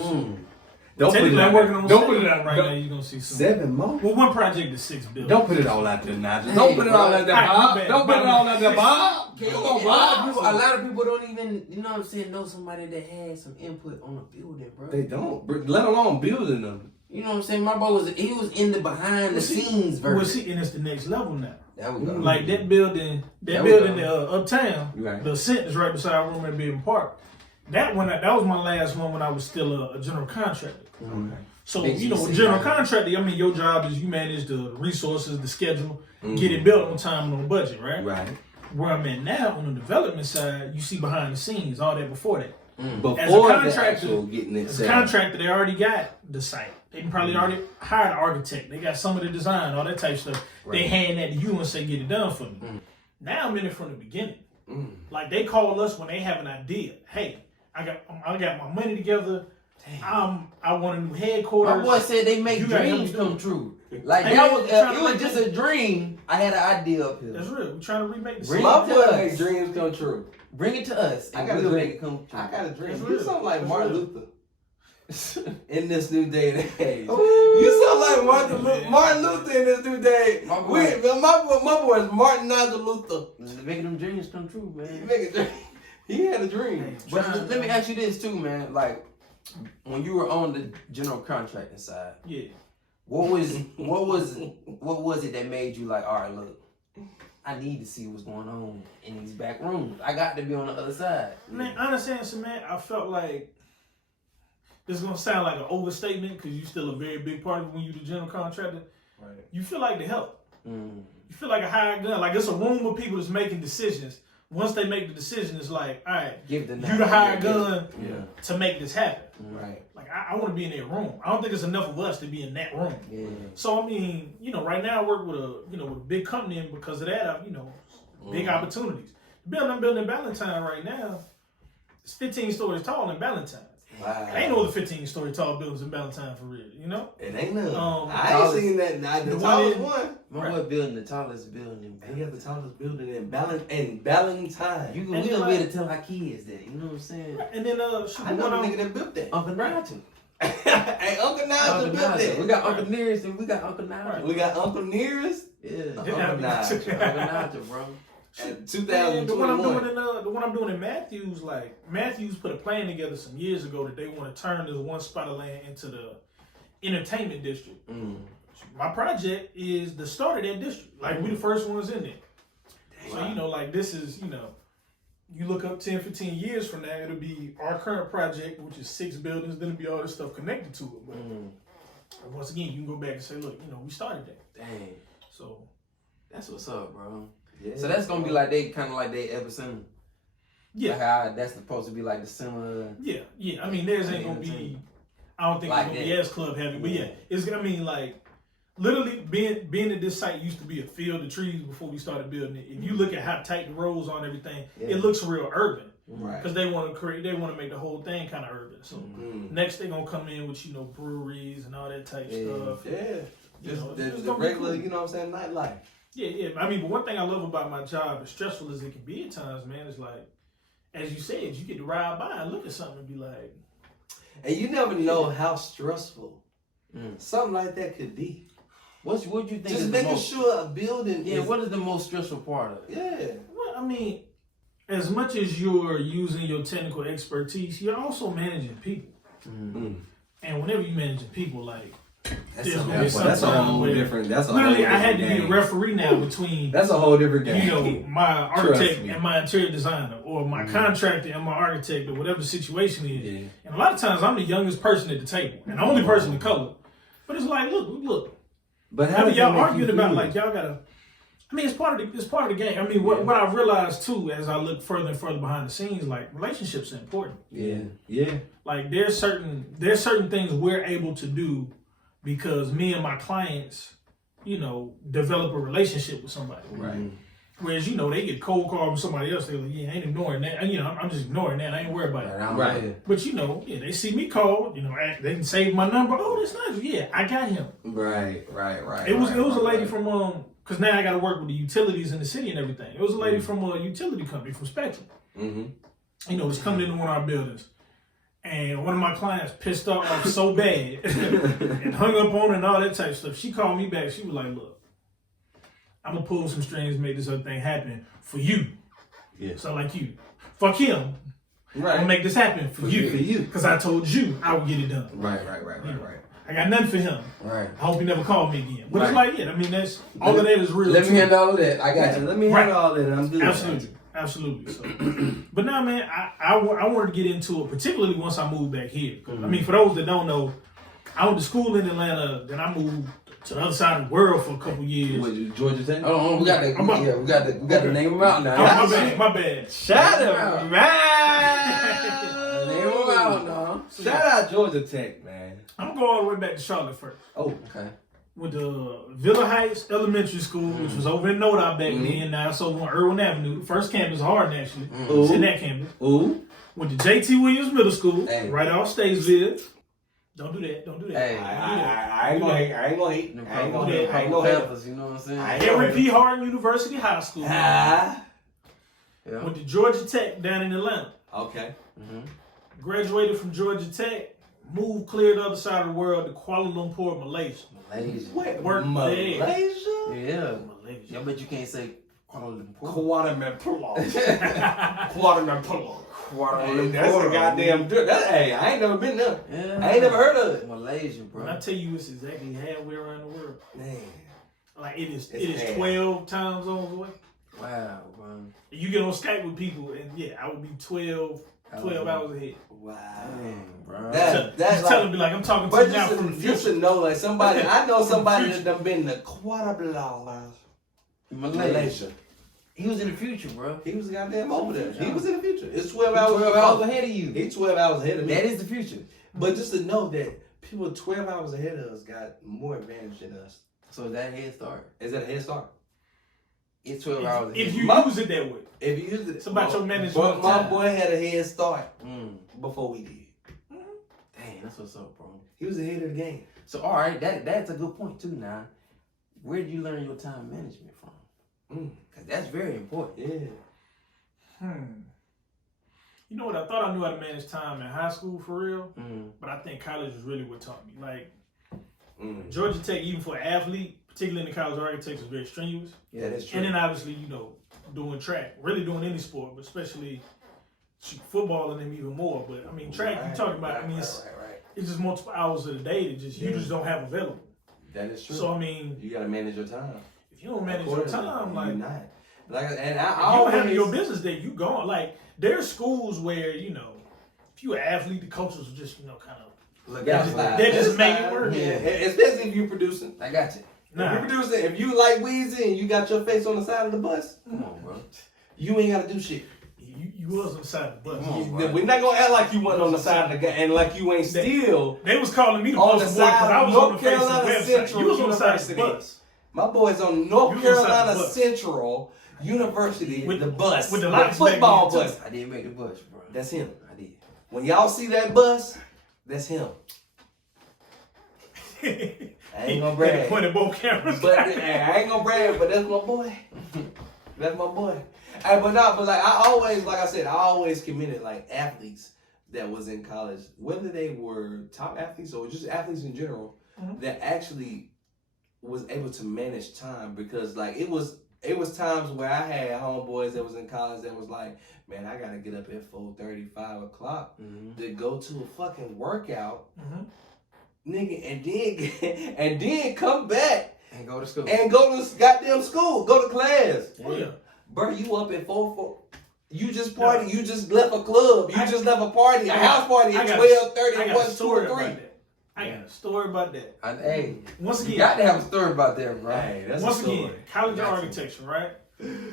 Don't put it out. Don't put it out right now. You're gonna see some 7 more. Well, one project is 6 billion. Don't put it all out there, Nigel. Don't put it all out there, Bob. Don't put it all out there, Bob. Come on, Bob. A lot of people don't even, you know what I'm saying, know somebody that had some input on a building, bro. They don't. Let alone building them. You know what I'm saying? My bro was in the behind the scenes version. Well, see, and it's the next level now. That we go. Like that building uptown. Right. The Ascent is right beside our room at Beaver Park. That was my last one when I was still a general contractor. Mm-hmm. So, general contractor, I mean, your job is you manage the resources, the schedule, get it built on time and on budget, right? Right. Where I'm at now on the development side, you see behind the scenes, all that before that. Before as a contractor, they already got the site. They probably already hired an architect. They got some of the design, all that type of stuff. Right. They hand that to you and say, get it done for me. Now I'm in it from the beginning. Like they call us when they have an idea. Hey, I got my money together. I want a new headquarters. My boy said they make dreams come true. Like it was just a dream. I had an idea up here. That's real. We're trying to remake the city. My boy make dreams come true. Bring it to us. I got a dream. Make it come true. I got a dream. You sound like Martin Luther. In this new day and age. You sound like Martin Luther in this new day. My boy is Martin Nigel Luther. Making them dreams come true, man. He had a dream. But let me ask you this too, man. Like when you were on the general contracting side, what was it that made you like, all right, look, I need to see what's going on in these back rooms. I got to be on the other side. Man, honestly, man, I felt like this is gonna sound like an overstatement because you're still a very big part of it when you're the general contractor. Right. You feel like the help. You feel like a hired gun. Like it's a room of people that's making decisions. Once they make the decision, it's like, all right, you the hired gun to make this happen. Right. Like I want to be in that room. I don't think it's enough of us to be in that room. Yeah. So I mean, right now I work with a big company, and because of that, big opportunities. The building I'm building in Ballantyne right now, it's 15 stories tall in Ballantyne. Wow. Ain't no other 15-story tall buildings in Ballantyne for real, It ain't none. I ain't seen that. Not the tallest one. My boy building the tallest building in Ballantyne. He has the tallest building in Ballantyne. We gonna be able to tell our kids that, you know what I'm saying? And then I know the nigga that built that. Uncle Nigel. Hey, Uncle Nigel built that. We got Uncle Nearest and we got Uncle Nigel. We got Uncle Nearest? Yeah. Uncle Nigel. Uncle Nigel, bro. And 2021. The one I'm doing in Matthews, like Matthews put a plan together some years ago that they want to turn this one spot of land into the entertainment district. So my project is the start of that district. Like we the first ones in there. Damn. So like this is, you look up 10, 15 years from now, it'll be our current project, which is 6 buildings, then it'll be all this stuff connected to it. But once again, you can go back and say, look, we started that. Dang. So that's what's up, bro. Yeah. So that's gonna be like they kind of like they epicenter. Yeah. Like how that's supposed to be like the center. Yeah. I mean, theirs ain't gonna be. I don't think like it's gonna be as club heavy, but it's gonna mean like literally being at this site used to be a field of trees before we started building it. If you look at how tight the roads are and everything, it looks real urban. Right. Because they want to make the whole thing kind of urban. So next they're gonna come in with breweries and all that type stuff. Yeah. Just the regular, cool. Nightlife. Yeah. I mean, but one thing I love about my job, as stressful as it can be at times, man, is like, as you said, you get to ride by and look at something and be like... And you never know how stressful something like that could be. What you think just making sure a building is... what is the most stressful part of it? Yeah. Well, I mean, as much as you're using your technical expertise, you're also managing people. And whenever you're managing people, like... That's a whole different. Literally, I had to be the referee now between. That's a whole different game. My architect and my interior designer, or my contractor and my architect, or whatever the situation is. Yeah. And a lot of times, I'm the youngest person at the table and the only person of color. But it's like, look. But how y'all arguing about like y'all gotta? I mean, it's part of the game. I mean, what I realized too, as I look further and further behind the scenes, like relationships are important. Yeah. Like there's certain things we're able to do. Because me and my clients, develop a relationship with somebody. Right. Whereas, they get cold called from somebody else. They're like, I ain't ignoring that. I'm just ignoring that. I ain't worried about it. Right. But, they see me call, they can save my number. Oh, that's nice. Yeah, I got him. Right. It was a lady from, because now I got to work with the utilities in the city and everything. It was a lady from a utility company, from Spectrum. It's coming into one of our buildings. And one of my clients pissed off so bad and hung up on her and all that type of stuff. She called me back. She was like, look, I'm going to pull some strings, make this other thing happen for you. Yeah. So like you. Fuck him. Right. I'm going to make this happen for you. For you. Because I told you I would get it done. Right. I got nothing for him. Right. I hope he never called me again. But it's like, yeah, I mean, that's all of that is real. Let me handle all of that. I got you. Let me handle all that. I'm good. Absolutely. So, but now, man, I wanted to get into it, particularly once I moved back here. I mean, for those that don't know, I went to school in Atlanta, then I moved to the other side of the world for a couple years. What, Georgia Tech? Oh, we got to name them out now. Oh, my bad. Shout out, man. Name them out now. Shout out Georgia Tech, man. I'm going to go all the way back to Charlotte first. Oh, okay. With the Villa Heights Elementary School, which was over in Nodau back then. Now it's over on Irwin Avenue. First campus, Hardin, actually. It's in that campus. Went to J.T. Williams Middle School, right off Statesville. Don't do that. Hey, I ain't gonna hate. I ain't gonna hate. you know what I'm saying? Henry P. Hardin University High School. Went to Georgia Tech down in Atlanta. Okay. Graduated from Georgia Tech. Moved clear the other side of the world to Kuala Lumpur, Malaysia. Wait, Worked Malaysia? Yeah. Malaysia. I bet you can't say Kuala Lumpur. Kuala Lumpur. That's a goddamn. Hey, I ain't never been there. Yeah. I ain't never heard of it. Malaysia, bro. When I tell you it's exactly halfway around the world. Man. Like it is 12 time zones away. Wow, bro. You get on Skype with people and I would be 12 hours ahead. Wow. Dang, bro. That's just like, tell them, be like, I'm talking to but you now from the future. just to know, like somebody, I know somebody that done been to Kuala Malaysia. He was in the future, bro. He was goddamn over there. He was in the future. It's 12 hours. 12 hours ahead of you. He's 12 hours ahead of me. That is the future. But just to know that people 12 hours ahead of us got more advantage than us. So that head start. Is that a head start? It's 12 hours ahead. If you use it that way. If you use it. It's about your management. But my boy had a head start before we did. Dang, that's what's up, bro. He was ahead of the game. So, all right, that's a good point, too, now. Where did you learn your time management from? Because that's very important. Yeah. You know what? I thought I knew how to manage time in high school for real, but I think college is really what taught me. Like, Georgia Tech, even for an athlete, particularly in the college architects, is very strenuous. Yeah, that's true. And then obviously, doing track, really doing any sport, but especially football and them even more. But I mean, track, you're talking about, it's just multiple hours of the day that you just don't have available. That is true. So, I mean, you got to manage your time. If you don't manage your time, like, you're not. Like, and I always don't handle your business day, you gone. Like, there's schools where, if you're an athlete, the coaches will just, kind of, they just make it work. Yeah, especially if you're producing. I got you. If you're producing, if you like Weezy and you got your face on the side of the bus, come on, bro. You ain't got to do shit. You was on the side of the bus. We're not gonna act like you went on the side of the gun and like you ain't still. They was calling me the on the poster boy because I was on the face of the Carolina website. Central You was on the side of the University. bus. My boy's on North Carolina Central University with the bus, with the football bus. I didn't make the bus, bro. That's him. I did. When y'all see that bus, that's him. I ain't gonna brag. Pointed both cameras. But I ain't gonna brag, but that's my boy. That's my boy. Hey, but like I always commended like athletes that was in college, whether they were top athletes or just athletes in general, that actually was able to manage time, because like it was times where I had homeboys that was in college that was like, man, I gotta get up at 4:30, 5 o'clock to go to a fucking workout, nigga, and then come back and go to school goddamn school, go to class. Yeah. Bro, you up at 4. You just party. You just left a club. You just left a party, a house party at 12:30. What's 2 or 3? I got a story about that. Hey, once again, you got to have a story about that, bro. Hey, that's once a story. again, college of architecture, right?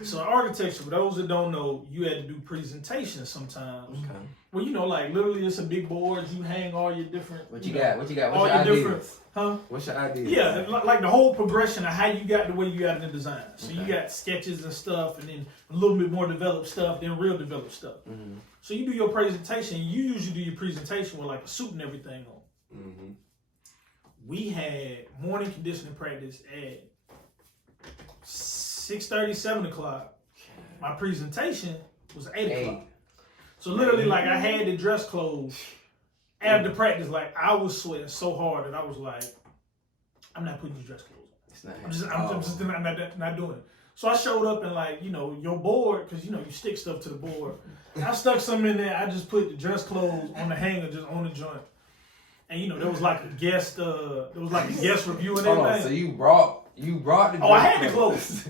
So architecture, for those that don't know, you had to do presentations sometimes. Okay. Well, like literally, it's a big board. You hang all your different. What you got? What's all your your ideas? different. Huh? What's your idea? Yeah, like the whole progression of how you got the way you got in the design. So you got sketches and stuff, and then a little bit more developed stuff, then real developed stuff. So you do your presentation. You usually do your presentation with like a suit and everything on. We had morning conditioning practice at 6:30, 7 o'clock. My presentation was 8 o'clock. So literally, like I had the dress clothes after practice, like I was sweating so hard that I was like, I'm not putting these dress clothes on. It's not. I'm just not doing it. So I showed up and like, your board, because you stick stuff to the board. I stuck some in there. I just put the dress clothes on the hanger, just on the joint. And there was like a guest, review and everything. Hold on, so you brought the. Oh, I had the clothes.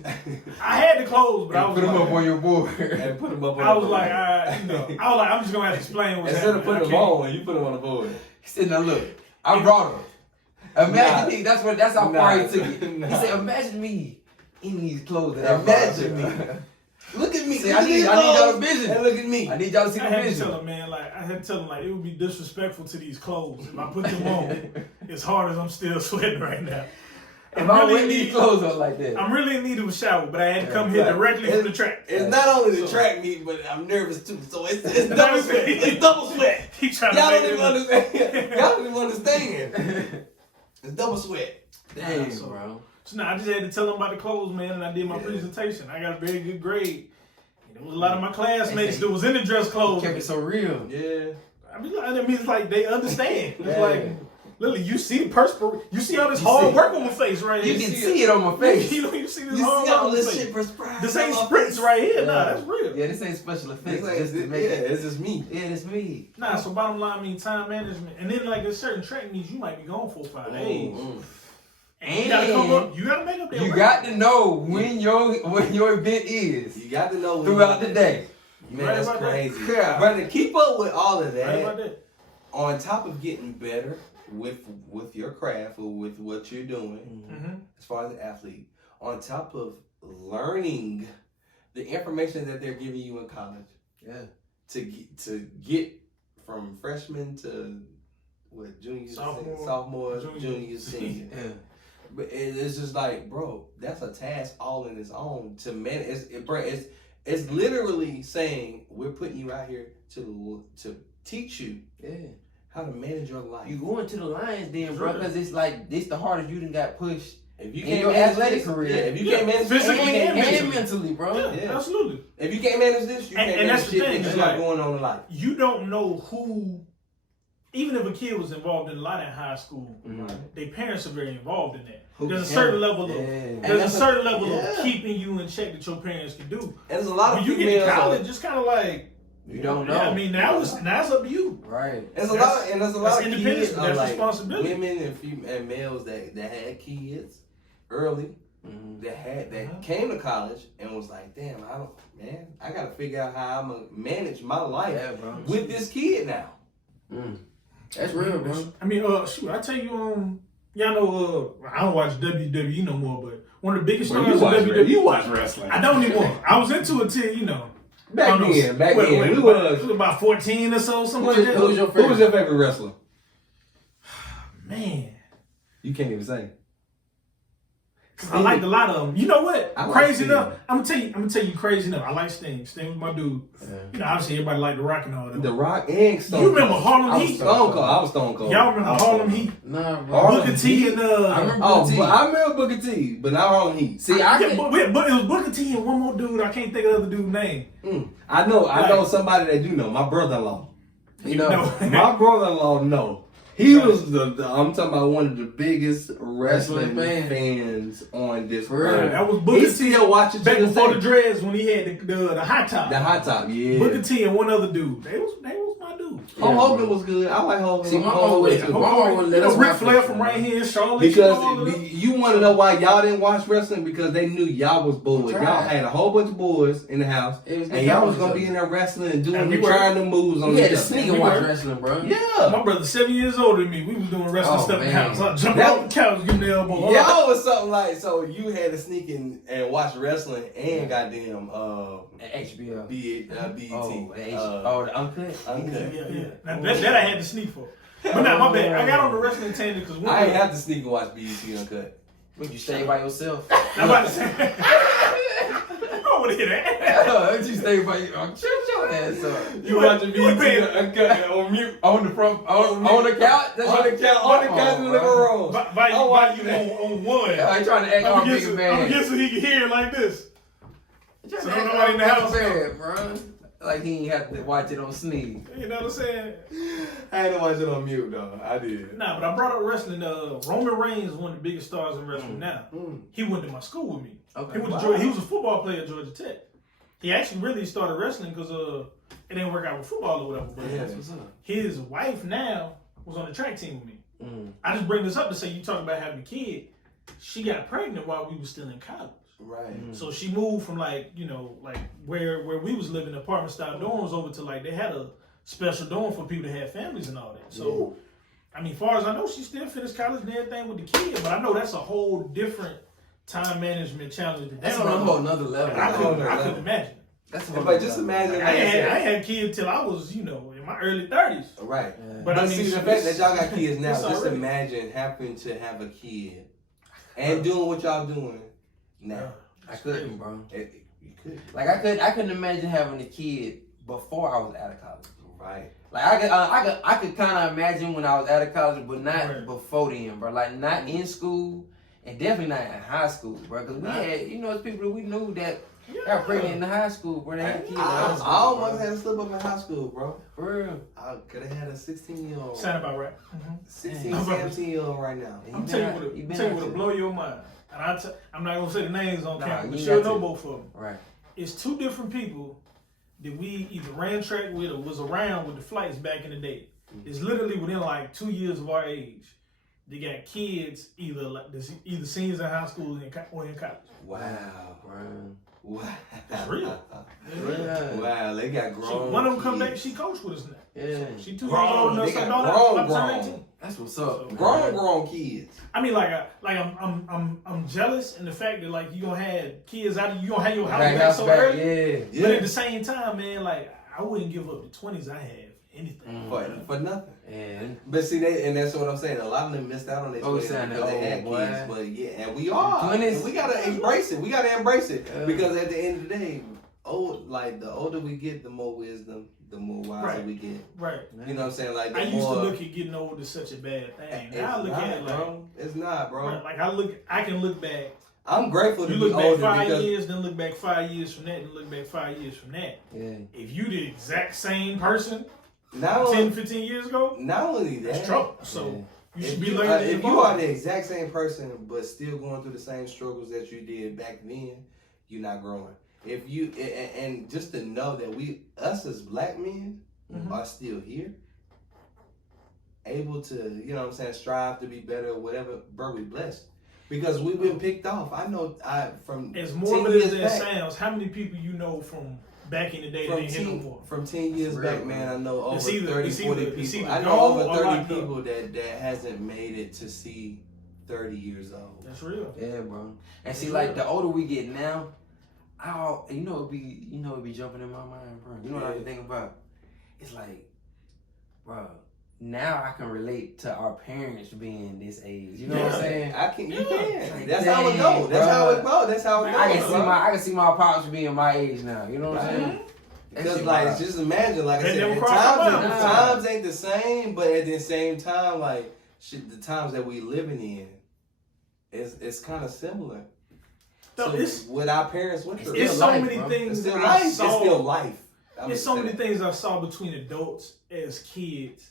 I had the clothes, but I was put them up on your board. And put them up on I was like, I'm just gonna have to explain what's happening. Instead of putting them on, you put them on the board. He said, "Now look, I brought them. Imagine me. That's how far he took it. He said, imagine me in these clothes. Imagine me. Look at me. See, I need y'all to vision. And look at me. I need y'all to see the vision. I had to tell him, man, like, it would be disrespectful to these clothes if I put them on as hard as I'm still sweating right now. If I wear these clothes on like that. I'm really in need of a shower, but I had to come here directly from the track. It's not only the track meet, but I'm nervous too. So it's double sweat. It's double sweat. Y'all don't even understand. Y'all don't even understand. It's double sweat. Damn, bro. So now I just had to tell them about the clothes, man, and I did my presentation. I got a very good grade. And there was a lot of my classmates that was in the dress clothes. Kept it so real. Yeah. I mean, it's like they understand. It's like, literally, you see the perspiration. You see all this hard work on my face right here. You can see it on my face. You see this You hard see work all on my this face. shit perspiring. This ain't sprints right here. Nah, that's real. Yeah, this ain't special effects. It's Just to make it. it's just me. Yeah, it's me. Nah, so bottom line, I mean time management. And then like there's certain track meets you might be gone 4 or 5 days. And you gotta come up, you gotta make up that You work. got to know when your event is. You got to know throughout the day. Man, Right that's about crazy. that. Yeah. But to keep up with all of that, Right about that. on top of getting better with your craft or with what you're doing, as far as an athlete, on top of learning the information that they're giving you in college, to get from freshman to junior, sophomore, junior, senior. But it's just like, bro, that's a task all in its own to manage. It's literally saying we're putting you out here to teach you how to manage your life. You going to the Lions then, bro, because it's like this the hardest you done got pushed if you in can't your manage athletic this, career. if you can't manage physically and mentally, bro. Yeah, absolutely. If you can't manage this, you can't and manage that's the shit thing, that it's you got like, going on in life. You don't know who, even if a kid was involved in a lot in high school, their parents are very involved in that. There's a certain level of keeping you in check that your parents can do. And there's a lot of when you get to college, it's kind of like you don't know. I mean, now it's up to you. Right. There's a lot of independence, kids, but that's like responsibility. women and males that had kids early that came to college and was like, damn, I gotta figure out how I'm gonna manage my life with this kid now. That's real, bro. I mean, I tell you, y'all know, I don't watch WWE no more, but one of the biggest stars in WWE. You watch wrestling. I don't anymore. I was into it till, Back then, we was about 14 or so, something like that. Who was your favorite wrestler? Man. You can't even say. I liked a lot of them. You know what? Crazy Sting. enough. I'm gonna tell you crazy enough. I like Sting. Sting was my dude. Obviously everybody liked The Rock and all that. The Rock and Stone You Cold. remember Harlem Heat? I was Stone Cold. Y'all remember Harlem Heat? Nah, bro. Booker T and I remember Booker T. But I remember Booker T, but not Harlem Heat. but it was Booker T and one more dude. I can't think of the other dude's name. I know somebody that do know. My brother-in-law. My brother-in-law know. He was I'm talking about one of the biggest wrestling fans on this earth. That was Booker T. He still watches back before the dreads when he had the hot top. The hot top, yeah. Booker T and one other dude. They was my dude. Hulk Hogan was good. I like Hulk Hogan. See, my mom would let us Ric Flair from right here in Charlotte. Because you want to know why y'all didn't watch wrestling? Because they knew y'all was boys. Y'all had a whole bunch of boys in the house, and y'all was gonna be in there wrestling and trying the moves on. We had to sneak and watch wrestling, bro. Yeah, my brother's 7 years older than me. We was doing wrestling stuff in the house. I jumped off the couch, giving the elbow. Y'all was something like, so you had to sneak in and watch wrestling and goddamn HBO, BET. The Uncut. Yeah. Now, that I had to sneak for. But nah, my bad. I got on the wrestling tangent because I ain't have to sneak and watch BET Uncut. Would you stay by yourself? I'm about to say. I don't want to hear that. You stay by shut your ass up. You watching BET Uncut on mute on the front on the couch. On the couch in the living room. By you on one. I trying to act all big man. I'm guessing he can hear it like this. So nobody in the house, bad, bro. Like he ain't have to watch it on sneeze. You know what I'm saying? I had to watch it on mute though. I did. Nah, but I brought up wrestling. Roman Reigns is one of the biggest stars in wrestling now. He went to my school with me. Okay. He went to Georgia. He was a football player at Georgia Tech. He actually really started wrestling because it didn't work out with football or whatever. But his wife now was on the track team with me. I just bring this up to say you talk about having a kid. She got pregnant while we were still in college. Right. So she moved from like where we was living, apartment style dorms, over to like they had a special dorm for people that had families and all that. So I mean, far as I know, she still finished college and everything with the kid, but I know that's a whole different time management challenge. That's on a whole nother level. I couldn't imagine. That's but just imagine. Like, I had kids till I was, in my early 30s. Right. Yeah. But I mean, see, the fact that y'all got kids now, just imagine having to have a kid and doing what y'all doing now. I couldn't, bro. You could. Like I couldn't imagine having a kid before I was out of college. Right. Like I could kind of imagine when I was out of college, but not before then, bro. Like not in school, and definitely not in high school, bro. Because we had, it's people that we knew that got pregnant in high school, bro. They had kids. I almost had to slip up in high school, bro. For real. I could have had a 16-year-old. Sound about right. 16, 17-year-old right now. I'm telling you what'll blow your mind. And I'm not gonna say the names on camera, but you'll know both of them. Right. It's two different people that we either ran track with or was around with the flights back in the day. It's literally within like 2 years of our age. They got kids either seniors in high school or in college. Wow, bro. Wow. That's real. Yeah. Wow, they got grown. One of them come kids. back, she coached with us now. Yeah. She 2 years old enough, They got so grown. 18. That's what's up. Grown kids. I mean, I'm jealous in the fact that like you gonna have kids out of you gonna have your house back so early. Yeah. But at the same time, man, like I wouldn't give up the 20s I have anything For nothing. Yeah. But see, that's what I'm saying. A lot of them missed out on their 20s because they had kids. But yeah, and we are. And we gotta embrace it. We gotta embrace it because at the end of the day, the older we get, the more wisdom, the more wiser we get. Right. You know what I'm saying? Like I used to look at getting old as such a bad thing. Now I look at it like, bro. It's not, bro. Right, like I can look back. I'm grateful to you be look back older 5 because years, then look back 5 years from that, and look back 5 years from that. Yeah. If you the exact same person 10, 15 years ago, not only that, that's trouble. So you should be learning. If you are the exact same person but still going through the same struggles that you did back then, you're not growing. If you and just to know that us as black men are still here, able to, strive to be better or whatever, bro, we blessed. Because we've been picked off. I know from as morbid as that sounds, how many people you know from back in the day that ain't here no more? From 10 years back, man, I know over 30, 40 people. I know over 30 people that hasn't made it to see 30 years old. That's real. Yeah, bro. And see, like the older we get now, it be jumping in my mind, bro. You know what I can think about? It's like, bro, now I can relate to our parents being this age. You know what I'm saying? You can. Like, that's how it goes. That's how it goes. That's how it goes. I can see my pops being my age now. You know what I'm saying? Because just imagine, like I said, times ain't the same, but at the same time, like the times that we living in, it's kind of similar. So what our parents went through. It's so many things. It's still life. It's still life. There's so many things I saw between adults as kids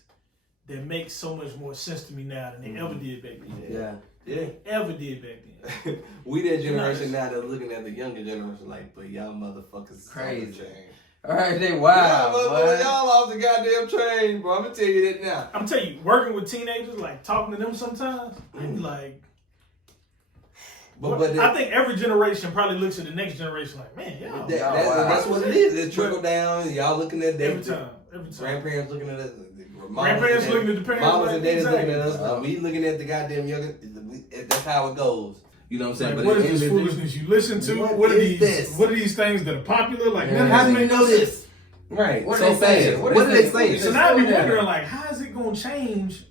that makes so much more sense to me now than they ever did back then. Yeah. Ever did back then. We that generation now that looking at the younger generation like, but y'all motherfuckers crazy. All right, they wild. Y'all off the goddamn train, bro. I'm gonna tell you that now. I'm telling you, working with teenagers, like talking to them sometimes, I be like. But I think every generation probably looks at the next generation like, man, y'all. That's what it is. It's trickle down. Y'all looking at every time. Grandparents looking at us. Grandparents looking at the parents. Mamas and daddies looking at us. We looking at the goddamn younger. That's how it goes. You know what I'm saying? Like, what is this foolishness you listen to? What are these things that are popular? Like, how do you know this? Right. What are they saying? What are they saying? So now I be wondering, like, how is it gonna change?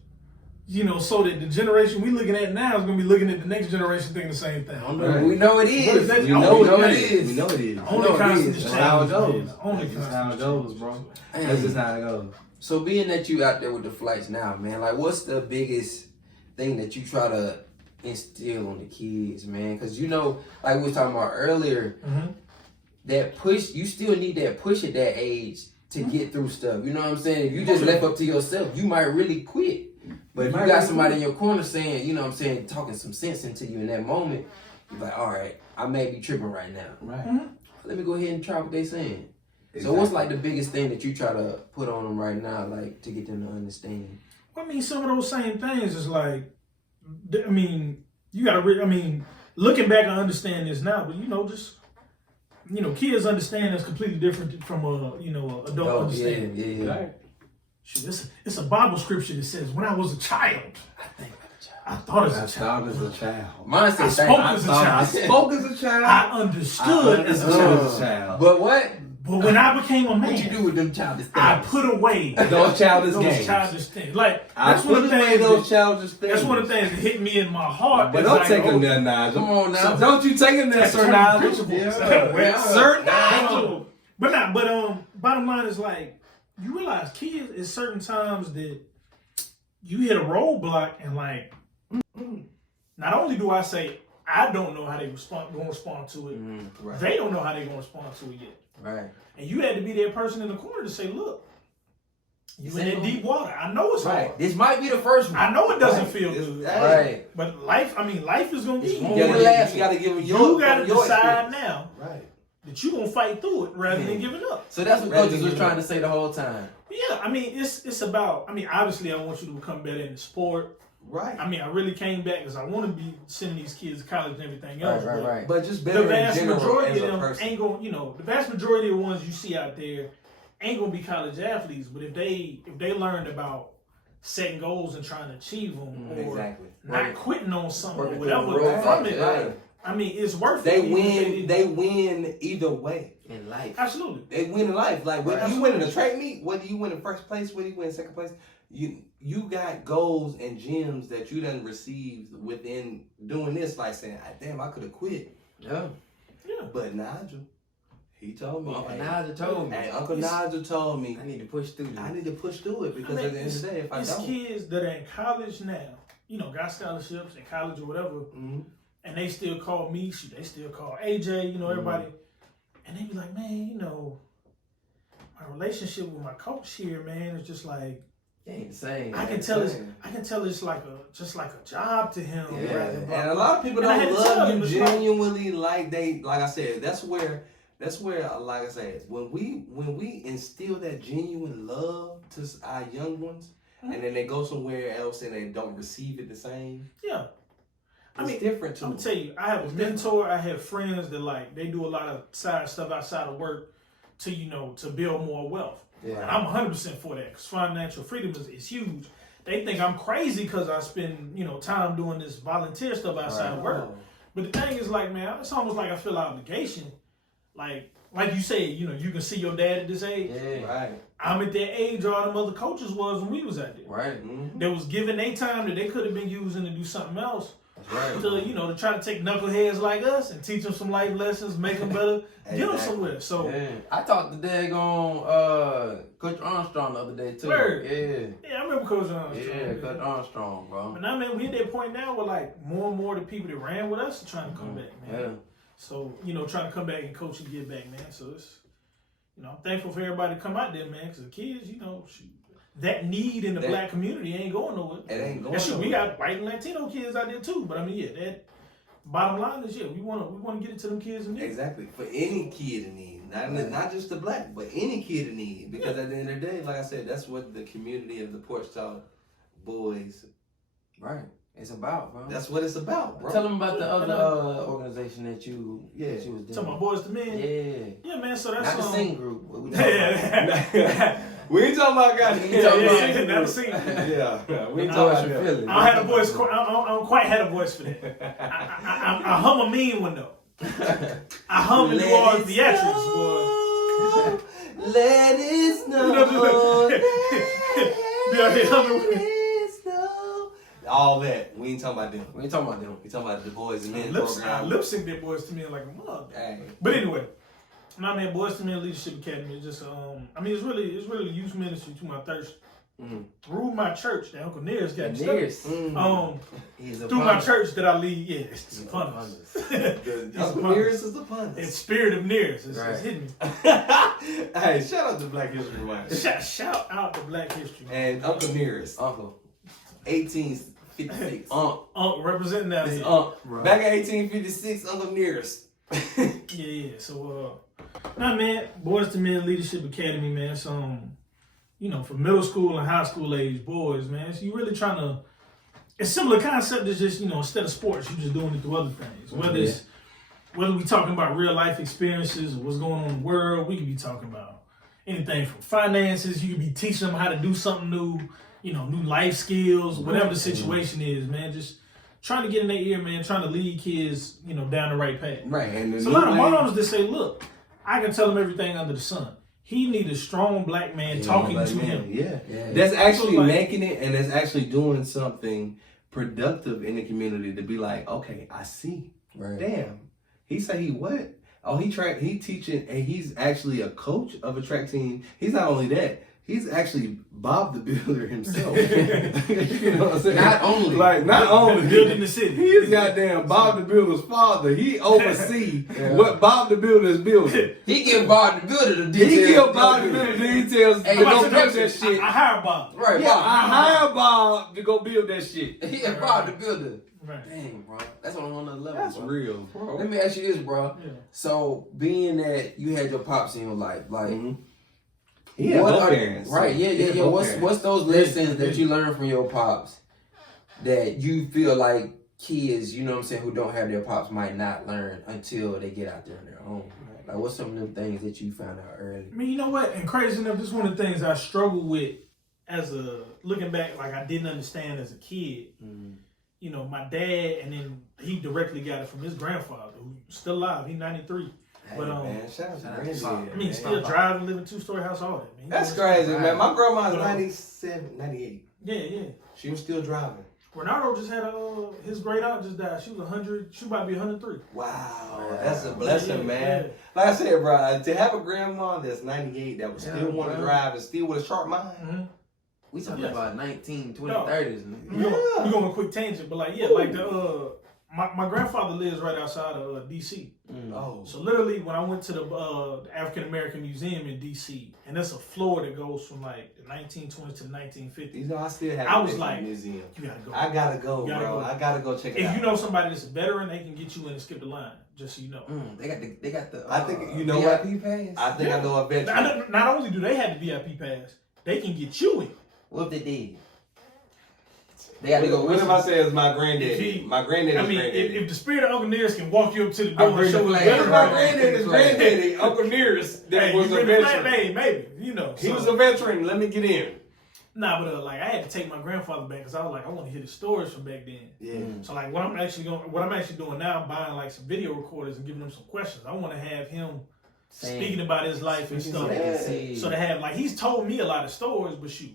So that the generation we looking at now is gonna be looking at the next generation thinking the same thing. Right. We know it is. We know it is. We know it is. Only constant is That's how it goes. That's how it goes, bro. That's just how it goes. So being that you out there with the flights now, man, like what's the biggest thing that you try to instill on the kids, man? Because like we was talking about earlier, that push, you still need that push at that age to get through stuff. You know what I'm saying? If you just left up to yourself, you might really quit. But if you got somebody in your corner saying, you know what I'm saying, talking some sense into you in that moment, you're like, all right, I may be tripping right now. Right. Let me go ahead and try what they saying. Exactly. So what's like the biggest thing that you try to put on them right now, like to get them to understand? I mean, some of those same things is like, I mean, you gotta, I mean, looking back, I understand this now, but just, kids understand that's completely different from adult understanding. Yeah. Right. It's a Bible scripture that says, when I was a child, I thought as a child. Mine says, I spoke as a child. I understood as a child. But what? But when I became a man, what you do with them childish things? I put away those childish things. Like that's one of the things. Those childish things. That's one of the things that hit me in my heart. But don't take them there, Nigel. Come on now. So don't you take them there, Sir Nigel. Sir Nigel. But bottom line is like, you realize kids is certain times that you hit a roadblock and like, not only do I say I don't know how they gonna respond to it, right. They don't know how they gonna respond to it yet. Right. And you had to be that person in the corner to say, look, you in that deep water. I know it's hard. This might be the first one. I know it doesn't feel good. Right. But life is gonna be. You gotta give them you gotta decide experience. Now. Right. That you're gonna fight through it rather than giving up. So that's what coaches was trying to say the whole time. Yeah, I mean, it's about, obviously I want you to become better in the sport. Right. I really came back because I want to be sending these kids to college and everything else. Right. But just better the vast in general majority as a of them person. ain't going, the vast majority of the ones you see out there ain't going to be college athletes. But if they learned about setting goals and trying to achieve them, or not quitting on something or whatever from it, it's worth it. They win either way. In life. Absolutely. They win in life. Like whether you win in a track meet, whether you win in first place, whether you win in second place, you got goals and gems that you done received within doing this, like saying, damn, I could have quit. Yeah. But Nigel, he told me. Uncle Nigel told me. Uncle Nigel told me. I need to push through this. I need to push through it because at the end of the day, if I don't. It's kids that are in college now, got scholarships in college or whatever, and they still call me, they still call AJ, everybody. And they be like, man, my relationship with my coach here, man, is just like, it ain't the same. I can tell it's like a job to him. Yeah. And a lot of people don't love you genuinely like I said, that's where like I said, when we instill that genuine love to our young ones, and then they go somewhere else and they don't receive it the same. Yeah. It's different too. I'm gonna tell you, I have a mentor. I have friends that they do a lot of side stuff outside of work to build more wealth. Yeah. And I'm 100% for that because financial freedom is huge. They think I'm crazy because I spend time doing this volunteer stuff outside of work. But the thing is, like, man, it's almost like I feel obligation. Like you said, you can see your dad at this age. Yeah. Right. I'm at that age all them other coaches was when we was out there. Right. They was giving their time that they could have been using to do something else. Right. To try to take knuckleheads like us and teach them some life lessons, make them better, get them somewhere. So I talked to daggone Coach Armstrong the other day too. Word. Yeah, I remember Coach Armstrong. Yeah, Coach Armstrong, bro. But now, man, we at that point now where like more and more of the people that ran with us are trying to come back, man. Yeah. So trying to come back and coach and get back, man. So it's I'm thankful for everybody to come out there, man, because the kids, that need in the black community ain't going nowhere. It ain't going nowhere. We got white and Latino kids out there too. But that bottom line is we want to get it to them kids in need. Exactly. For any kid in need. Not just the black, but any kid in need. Because at the end of the day, like I said, that's what the community of the Porch boys. Right. It's about, bro. That's what it's about, bro. Tell them about the other organization that you was doing. Talking about Boyz II Men? Yeah, man. So that's not the sing group. We ain't talking about guys. We talking about not the sing group. Yeah. We ain't talking about feelings. I had a voice. I don't quite had a voice for that. I hum a mean one though. I hum and do all the theatrics, boy. Let it snow. All that. We ain't talking about them. We talking about the Boyz and Men program. I lip sync that Boyz II Men like a mug. But anyway, man, Boyz II Men Leadership Academy is just it's really youth ministry to my thirst through my church that Uncle Nearest got stuck. He's a through my church that I lead, it's upon us. Uncle Nearest is upon us. It's spirit of Nearest. It's hitting me. Hey, shout out to Black History Month. Shout out to Black History. And Uncle Nearest. Uncle. 1856. Uncle representing that. Back in 1856, Uncle Nearest. Yeah. So, man, Boyz II Men Leadership Academy, man. So, for middle school and high school age boys, man. So you really trying to. It's similar concept. It's just instead of sports, you just doing it through other things. Whether we talking about real life experiences or what's going on in the world, we could be talking about anything from finances. You could be teaching them how to do something new. New life skills, whatever the situation is, man. Just trying to get in their ear, man. Trying to lead kids, down the right path. Right. And so a lot of moms just say, look, I can tell them everything under the sun. He need a strong black man talking to him. Yeah. That's actually making it, and that's actually doing something productive in the community to be like, okay, I see. Right. Damn. He say he what? Oh, he teaching, and he's actually a coach of a track team. He's not only that. He's actually Bob the Builder himself. You know what I'm saying? Not only building the city. He's goddamn Bob the Builder's father. He oversee what Bob the Builder is building. He give Bob the Builder the details. He give Bob the Builder the details to go build that shit. I hire Bob. Right. Yeah, I hire Bob to go build that shit. He is Bob the Builder. Right. Dang, bro. That's on another level. That's real, bro. Let me ask you this, bro. Yeah. So, being that you had your pops in your life, like. Yeah, both parents. Right, yeah. What's those lessons that you learned from your pops that you feel like kids, who don't have their pops might not learn until they get out there on their own? Right? Like, what's some of them things that you found out early? I mean, you know what? And crazy enough, this is one of the things I struggled with looking back, like I didn't understand as a kid. My dad, and then he directly got it from his grandfather, who's still alive. He's 93. But man, shout out to Granddad. I mean, still driving, living 2-story house, all that, man. That's crazy, man. My grandma's 97, 98. Yeah. She was still driving. Ronaldo just had his great aunt just died. She was 100. She about to be 103. Wow, that's a blessing, man. Yeah. Like I said, bro, to have a grandma that's 98 that would still want to drive and still with a sharp mind. We talking about 19, 20, 30s. We're going a quick tangent, but like my grandfather lives right outside of D.C. Oh. So literally, when I went to the African American Museum in D.C., and that's a floor that goes from like the 1920s to the 1950s. I still have. I was like, museum. You gotta go. I gotta go, bro. I gotta go check it out. If you know somebody that's a veteran, they can get you in and skip the line. Just so you know. They got the. I think you know VIP pass. I think I know a veteran. Not only do they have the VIP pass, they can get you in. What if they did? They got to go. What if I say it's my granddaddy? My granddaddy. I mean, if the spirit of Uncle Nearest can walk you up to the door and show you my granddaddy's granddaddy, Uncle Nearest, that was a veteran. Maybe he was a veteran. Let me get in. Nah, but I had to take my grandfather back because I was like, I want to hear the stories from back then. Yeah. So like, what I'm actually doing now, buying like some video recorders and giving them some questions. I want to have him speaking about his life and stuff. So to have he's told me a lot of stories, but shoot.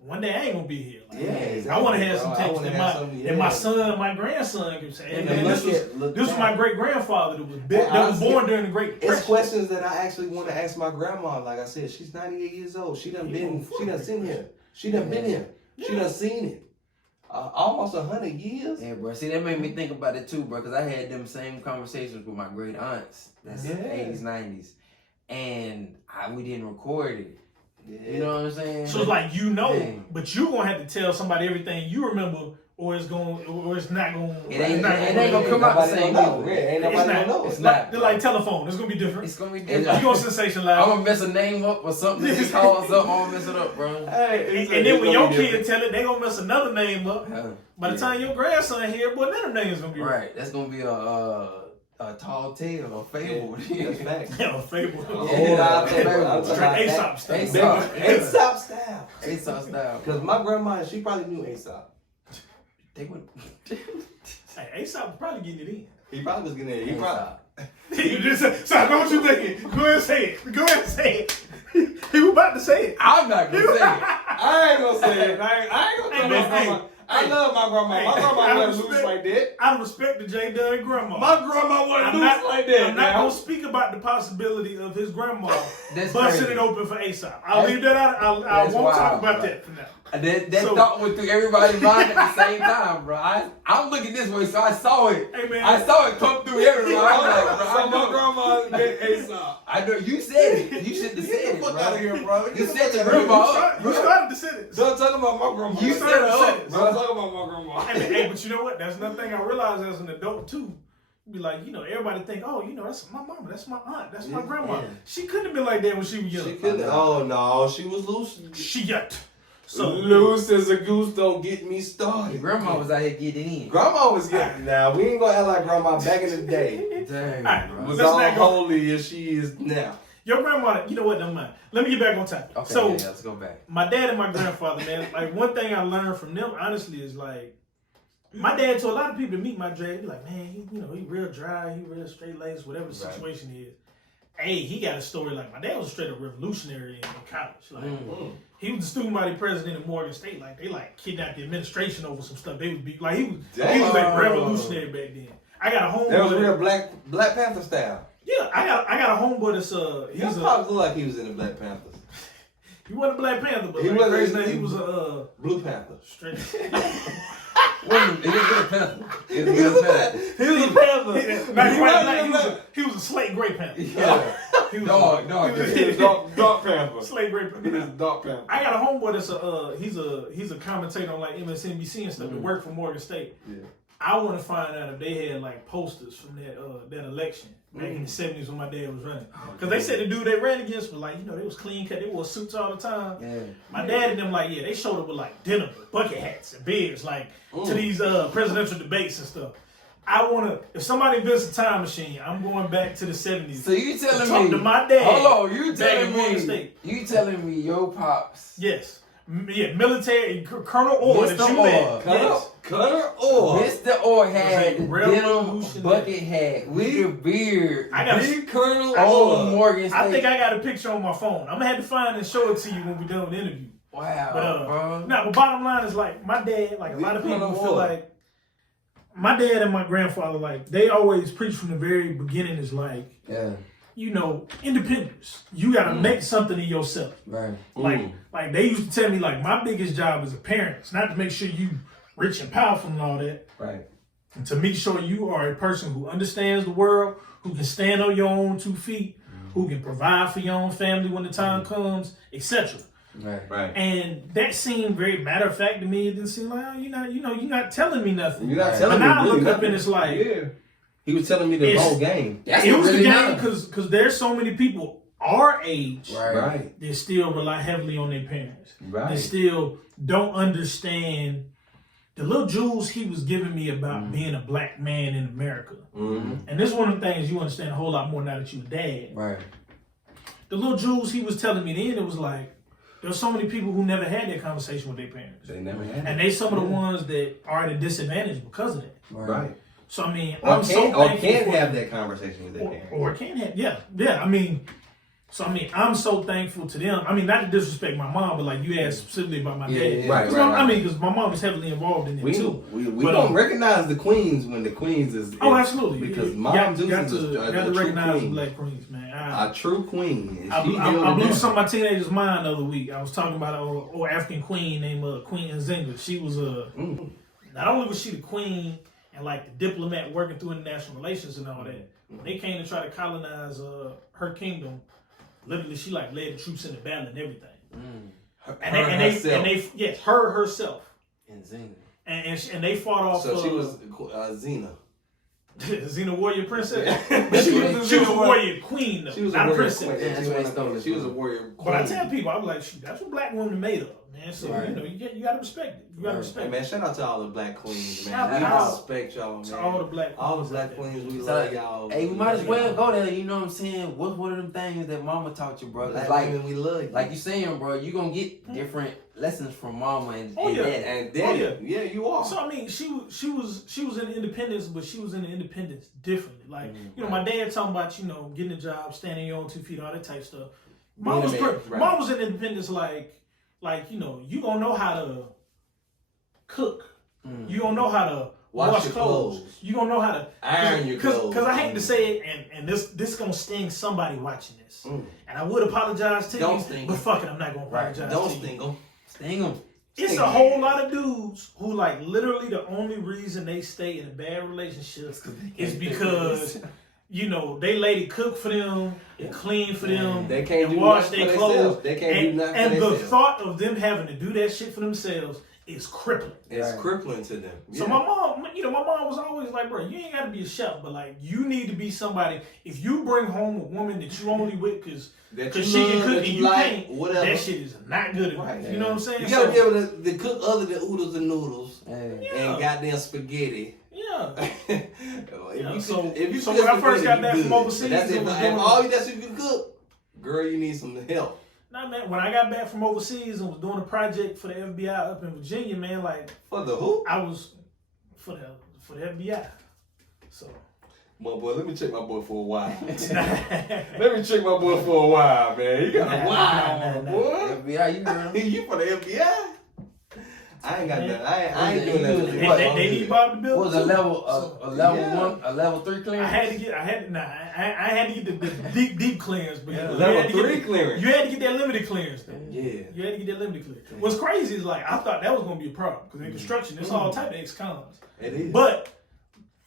One day I ain't gonna be here. Exactly, I want to have some tapes that my son and my grandson can say, hey, man, this was my great grandfather that was born during the Great Depression. It's questions that I actually want to ask my grandma. Like I said, she's 98 years old. She done seen here. She done been here. She done seen it. Almost 100 years. Yeah, bro. See, that made me think about it too, bro. Because I had them same conversations with my great aunts. That's 80s, 90s, and we didn't record it. Yeah. You know what I'm saying? So it's like but you're gonna have to tell somebody everything you remember, or it's not going. It ain't gonna come out the same way. Ain't nobody gonna know. It's not. They're like telephone. It's gonna be different. It's gonna be different. You're gonna sensationalize. I'm gonna mess a name up or something. He calls up. I'm gonna mess it up, bro. And then when your kid tell it, they gonna mess another name up. By the time your grandson here, boy, none of them names gonna be right. That's gonna be a tall tale, a fable. That's facts. Yeah, a fable. Straight Aesop style. Aesop style. Aesop style. Because my grandma, she probably knew Aesop. They would. Hey, Aesop was probably getting it in. He probably was getting it in. He probably. You just so I know what you're thinking. Go ahead and say it. Go ahead and say it. He was about to say it. I'm not gonna say it. I ain't gonna say it. I ain't gonna tell my grandma. I love my grandma. My grandma wasn't loose like that. Out of respect to J. Dunn grandma. My grandma wasn't loose like that. I'm not going to speak about the possibility of his grandma busting it open for ASAP. I'll leave that out. I won't talk about that for now. That thought went through everybody's mind at the same time, bro. I'm looking this way, so I saw it. Hey, man. I saw it come through everybody. I'm like, bro, so my grandma met ASAP. I know you said it. You should have said it, bro. Out of here, bro. You set the grandma up. You started the sentence. Don't talk about my grandma. You set it up, bro. Don't talk about my grandma. Hey, but you know what? That's another thing I realized as an adult too. Be like, everybody think, oh, that's my mama, that's my aunt, that's my grandma. Yeah. She couldn't have been like that when she was young. She couldn't. Oh no, she was loose. She got so loose as a goose. Don't get me started. Grandma was out here getting in. Grandma was getting. Now we ain't gonna act like grandma back in the day. Dang, right, was all holy as she is now. Your grandma, you know what? Don't mind. Let me get back on topic. Okay, so let's go back. My dad and my grandfather, man. Like one thing I learned from them, honestly, is like. My dad told a lot of people to meet my dad, be like, man, he real dry, he real straight laced, whatever the situation is. Hey, he got a story like my dad was a straight up revolutionary in college. Like he was the student body president at Morgan State. Like they kidnapped the administration over some stuff. They would be like he was like revolutionary back then. I got a homeboy. That was real Black Panther style. Yeah, I got a homeboy that's His pops looked like he was in the Black Panthers. He wasn't a Black Panther, but he was a Blue Panther. Straight. He was a panther. He was a panther. He was a slate gray panther. Yeah. He was Dog. Dark panther. Slate gray panther. He was dark panther. I got a homeboy that's he's a commentator on like MSNBC and stuff that worked for Morgan State. Yeah. I want to find out if they had like posters from that election back in the 70s when my dad was running. Because they said the dude they ran against was like, they was clean cut. They wore suits all the time. Yeah. My dad and them they showed up with like denim, bucket hats and beards to these presidential debates and stuff. I want to, if somebody invents a time machine, I'm going back to the 70s. So you telling me, talk to my dad. Hold on, you telling me your pops. Yes. Yeah, military, Colonel Orr that you met. Yes. Colonel Orr. Mr. Orr had the denim bucket hat with the beard. I got Big Colonel Orr. Morgan State. I think I got a picture on my phone. I'm going to have to find and show it to you when we're done with the interview. Wow. But bottom line is like my dad, like a lot of people feel like my dad and my grandfather, like they always preach from the very beginning is like, independence. You got to make something of yourself. Right. Like they used to tell me like my biggest job as a parent is not to make sure you rich and powerful and all that. Right. And to make sure you are a person who understands the world, who can stand on your own 2 feet, who can provide for your own family when the time comes, etc. Right. And that seemed very matter of fact to me. It didn't seem like, you're not telling me nothing. You're not telling me. But now I look up and it's like, he was telling me the whole game. It was the game because there's so many people our age right. They still rely heavily on their parents. Right. They still don't understand the little jewels he was giving me about being a black man in America. And this is one of the things you understand a whole lot more now that you're a dad. Right. The little jewels he was telling me then, it was like, there's so many people who never had that conversation with their parents. They never had it. And they some of the ones that are at a disadvantage because of that. Right. So, I mean, I'm so thankful. Or can have that conversation with their parents. Or can have, yeah. I mean, I'm so thankful to them. I mean, not to disrespect my mom, but like you asked specifically about my dad. Right. I mean, because my mom was heavily involved in it too. We don't recognize the queens when the queens is. Oh, absolutely. Because mom got to recognize the black queens, man. A true queen. I blew some of my teenagers' mind the other week. I was talking about an old African queen named Queen Nzinga. She was not only was she the queen and like the diplomat working through international relations and all that. When they came to try to colonize her kingdom, literally she like led the troops in the battle and everything. Her herself. And Zena. And they fought off. So she was Xena. Xena warrior princess, but she was a warrior queen though. She was not a princess. She was a warrior queen. But I tell people, I'm like, that's what black women made of, man. So you got to respect it. You got to respect it. Man, shout out to all the black queens, man. We respect y'all, man. To all the black queens, we love y'all. Hey, we might as well go there. You know what I'm saying? What's one of them things that mama taught you, bro? Like we love you. Like you saying, bro, you gonna get different lessons from mama and dad. And dad. Yeah, you are. So I mean, she was in independence, but she was in the independence differently. Like my dad talking about getting a job, standing on your own 2 feet, all that type stuff. Mom was in independence, like you gonna know how to cook you don't know how to wash clothes. You don't know how to iron your clothes. Because I hate to say it, and this gonna sting somebody watching this. And I would apologize to you, but fuck it, I'm not gonna apologize. Don't to you. sting them. Sting them. It's a whole lot of dudes who like literally the only reason they stay in a bad relationship is because you know they lady cook for them, and clean for them, they can't and wash their clothes. They can't do nothing for and the themselves. thought of them having to do that shit for themselves is crippling. It's crippling to them. So my mom was always like, bro, you ain't got to be a chef, but like you need to be somebody. If you bring home a woman that you only with because she can cook and you can't, whatever. that shit is not good enough. Right. You know what I'm saying? You gotta be able to cook other than oodles and noodles and goddamn spaghetti. Yeah. So when I first got back from overseas, that's it. And all that's you can cook, girl, you need some help. Nah, man. When I got back from overseas and was doing a project for the FBI up in Virginia, man, like for the who? I was for the FBI. So. My boy, let me check my boy for a while. Let me check my boy for a while, man. He got a while, boy. FBI, you heard him? You for the FBI? I ain't got nothing. I ain't doing nothing. They need Bob to build. Was a level one, a level 3 clearance? I had to get the deep clearance, but level 3 clearance. You had to get that limited clearance, though. Yeah. You had to get that limited clearance. What's crazy is like I thought that was gonna be a problem because in construction, there's all type of ex-cons. It is. But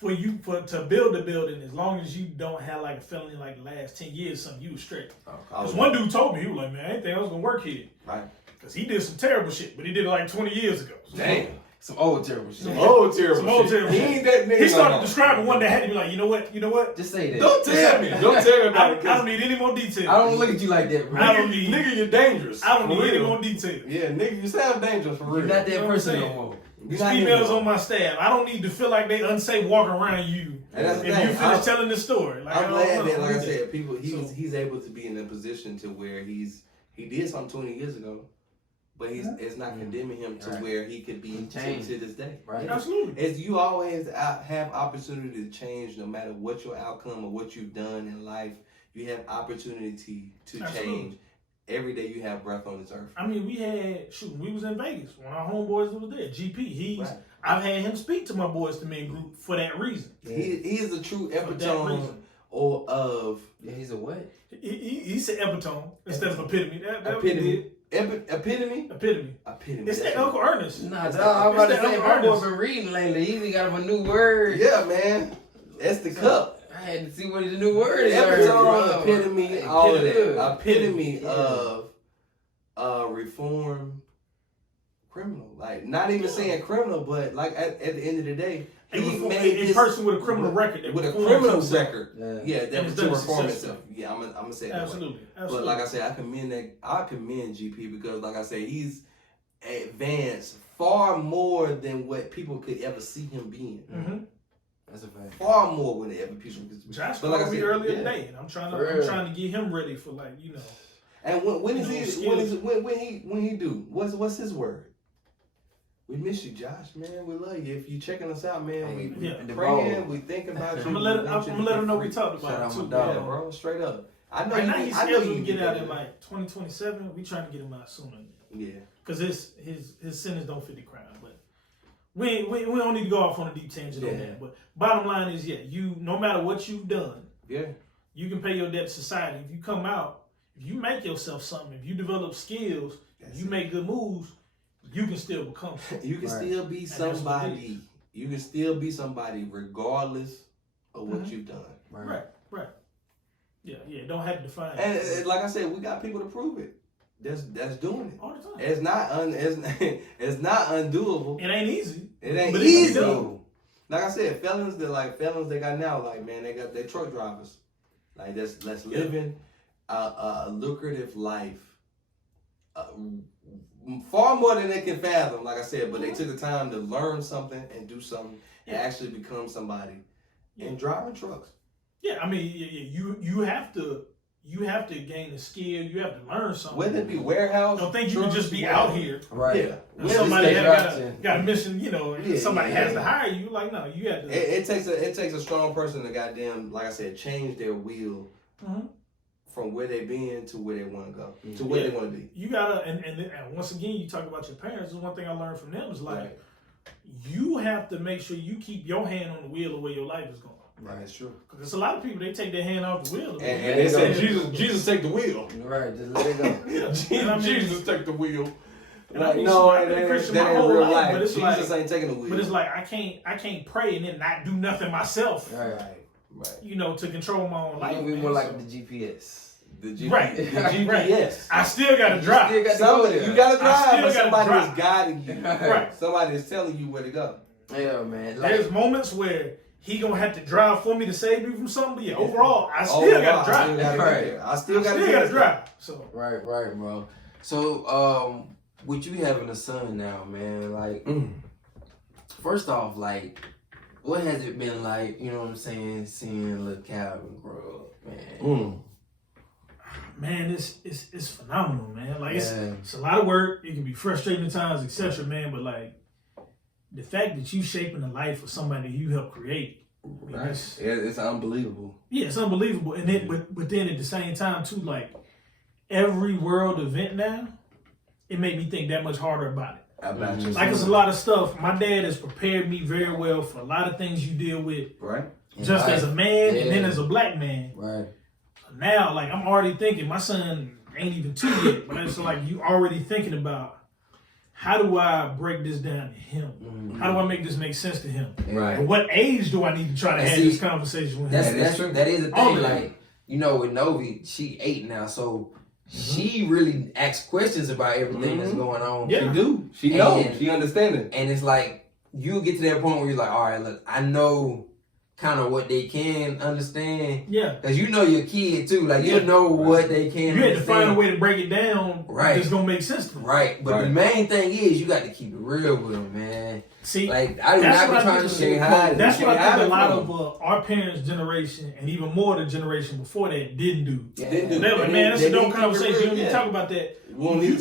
to build a building, as long as you don't have like a felony like the last 10 years, something you was straight. Because one dude told me, he was like, man, I didn't think I was gonna work here. Right. Because he did some terrible shit, but he did it like 20 years ago. Damn. Some old terrible shit. Some old terrible shit. He ain't that nigga. He started describing one that had to be like, you know what? Just say that. Don't tell me. Don't tell me about it. I don't need any more details. I don't look at you like that, bro. Nigga, you're dangerous. I don't need any more details. Yeah, nigga, you sound dangerous for real. You're not that person no more. These females on my staff, I don't need to feel like they unsafe walking around you. And that's the if thing. you finish telling the story. Like, I'm glad that, like I said, people he's able to be in a position to where he did something 20 years ago, but it's not condemning him to where he could be to this day. Right. Absolutely. As you always have opportunity to change, no matter what your outcome or what you've done in life, you have opportunity to change. Every day you have breath on this earth. I mean, we was in Vegas when our homeboys was there. GP, I've had him speak to my Boys to Men group for that reason. He is a true epitome of. Yeah, he's a what? He said epitome instead of epitome. Epitome. Epitome? Epitome. It's that Uncle Ernest. Nah, dog, I'm about to say, my boy been reading lately. He even got him a new word. Yeah, man. That's the cup. I had to see what the new word is. Epitome, epitome, all of that. Epitome of reform criminal. Like, not even saying criminal, but like at the end of the day, he made a person with a criminal record. With a criminal record. Yeah, that was to reform himself. Yeah, I'm gonna say that. Absolutely. But like I said, I commend GP because like I said, he's advanced far more than what people could ever see him being. Mm-hmm. That's a fact. Far more than ever people could see. Josh called me earlier today, and I'm trying to get him ready for And when he do? What's his word? We miss you, Josh, man. We love you. If you checking us out, man, we praying, we thinking about you. I'm gonna let him know we talked about it too. Yeah, bro, straight up. I know right now he's scheduled to get out in like 2027. We trying to get him out sooner. Yeah, because his sentence don't fit the crime. But we don't need to go off on a deep tangent on that. But bottom line is, you no matter what you've done, you can pay your debt to society. If you come out, if you make yourself something, if you develop skills, if you make good moves, you can still become something. You can still be somebody. You can still be somebody regardless of what you've done. Right. Yeah. Don't have to define it. And like I said, we got people to prove it. That's doing it all the time. It's not undoable. It ain't easy. It ain't easy. Like I said, felons they got now. Like, man, they got their truck drivers. Like that's living a lucrative life. Far more than they can fathom, like I said, but they took the time to learn something and do something and actually become somebody and driving trucks. Yeah, I mean, you have to gain a skill. You have to learn something. Whether it be warehouse, don't think you can just be out here. Right. Yeah. Somebody got a mission. Somebody has to hire you. Like, no, you have to. It takes a strong person to goddamn, like I said, change their wheel. Mm-hmm. From where they been to where they want to go, to where they want to be. You gotta, and once again, you talk about your parents. This is one thing I learned from them is like, you have to make sure you keep your hand on the wheel of where your life is going. Right, that's true. Because there's a lot of people, they take their hand off the wheel. And they say, Jesus take the wheel. Right, just let it go. Jesus take the wheel. Like, I've been a Christian my whole real life, but it's Jesus like, ain't taking the wheel. But it's like I can't pray and then not do nothing myself. Right. You know, to control my own life. It'll be more like the GPS. The GPS. Right. The GPS. I still gotta drive. You gotta drive, but somebody is guiding you. Right. Somebody is telling you where to go. Yeah, man. There's moments where he gonna have to drive for me to save me from something. But yeah, overall, I still gotta drive. I still gotta drive. So right, bro. So, with you having a son now, man, like, first off, like, what has it been like, you know what I'm saying, seeing little Calvin grow up, man? Man, it's phenomenal, man. Like, it's a lot of work. It can be frustrating at times, etc., man. But, like, the fact that you shaping the life of somebody you helped create, right? It's unbelievable. Yeah, it's unbelievable. And then, but then at the same time, too, like, every world event now, it made me think that much harder about it. Like, it's a lot of stuff. My dad has prepared me very well for a lot of things you deal with. Right. Just as a man and then as a black man. Right. Now, like, I'm already thinking, my son ain't even 2 yet, but it's like you already thinking about, how do I break this down to him? How do I make this make sense to him? Right. At what age do I need to try to have this conversation with him? That is the thing. Like, you know, with Novi, she 8 now, so she really asks questions about everything that's going on. Yeah. She do. She knows. She understands. And it's like, you get to that point where you're like, all right, look, I know kind of what they can understand. Yeah. Because you know your kid too. Like, you know what they can You understand. had to find a way to break it down. Right. It's going to make sense to them. Right. But the main thing is, you got to keep it real with them, man. See, like, I do not be trying to say hi. That's what I think a lot of our parents' generation, and even more the generation before that, didn't do. They're like, man, that's a dope conversation. You don't need to talk about that. You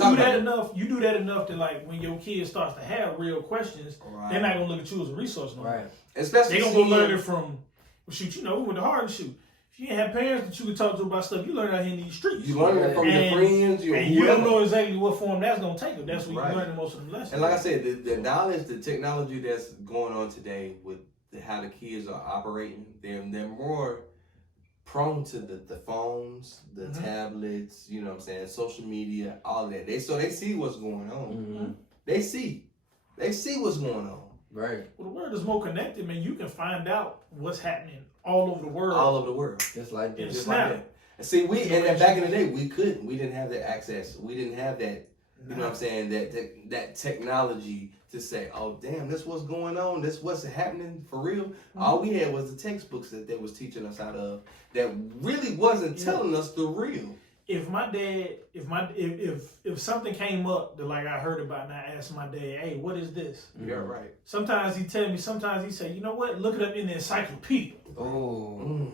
do that enough that, like, when your kid starts to have real questions, they're not going to look at you as a resource no more. Right. Especially they're going to go learn it from, shoot, you know, we went to hard shoot. If you didn't have parents that you could talk to about stuff, you learn out here in these streets. You learn it from your friends. And you don't know exactly what form that's going to take. That's where you learn most of the lessons. And like I said, the knowledge, the technology that's going on today with how the kids are operating, they're more prone to the phones, the tablets, you know what I'm saying, social media, all of that. They see what's going on. They see what's going on. Right. Well, the world is more connected, man. You can find out what's happening all over the world. All over the world. Just like that. Just like that. And see, and back in the day, we couldn't. We didn't have that access. We didn't have that, you know what I'm saying, that technology to say, oh, damn, this what's going on. This what's happening for real. All we had was the textbooks that they was teaching us out of that really wasn't telling us the real. If my dad, if something came up that, like, I heard about and I asked my dad, hey, what is this? Yeah, right. Sometimes he tell me, sometimes he say, you know what, look it up in the encyclopedia. Oh.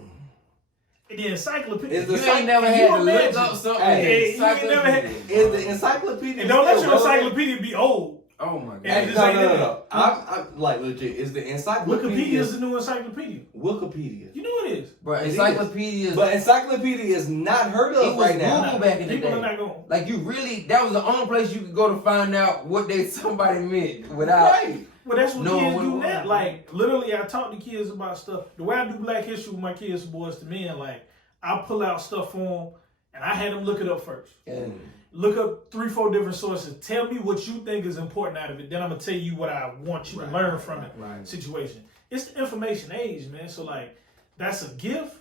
The encyclopedia. You ain't never had to look up something. Is the encyclopedia. And don't let your encyclopedia be old. Oh my God. No. I'm like, legit. Is the encyclopedia. Wikipedia is the new encyclopedia. Wikipedia. You know it is. But encyclopedia. But encyclopedia is not heard of right now. Google back in the People day. are not going. Like, you really, that was the only place you could go to find out what somebody meant without. Right. Well, that's what kids do now. Like, literally, I talk to kids about stuff. The way I do Black History with my kids, boys to men, like, I pull out stuff for them, and I had them look it up first. Yeah. Look up 3-4 different sources. Tell me what you think is important out of it. Then I'm going to tell you what I want you to learn from it. Situation. It's the information age, man. So, like, that's a gift,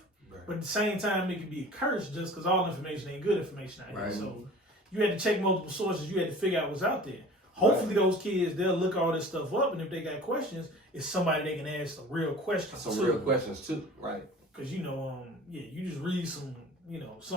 but at the same time, it can be a curse just because all information ain't good information out here. So, you had to check multiple sources. You had to figure out what's out there. Hopefully, those kids, they'll look all this stuff up, and if they got questions, it's somebody they can ask the real questions to. Real questions, too. Right. Because, you know, you just read something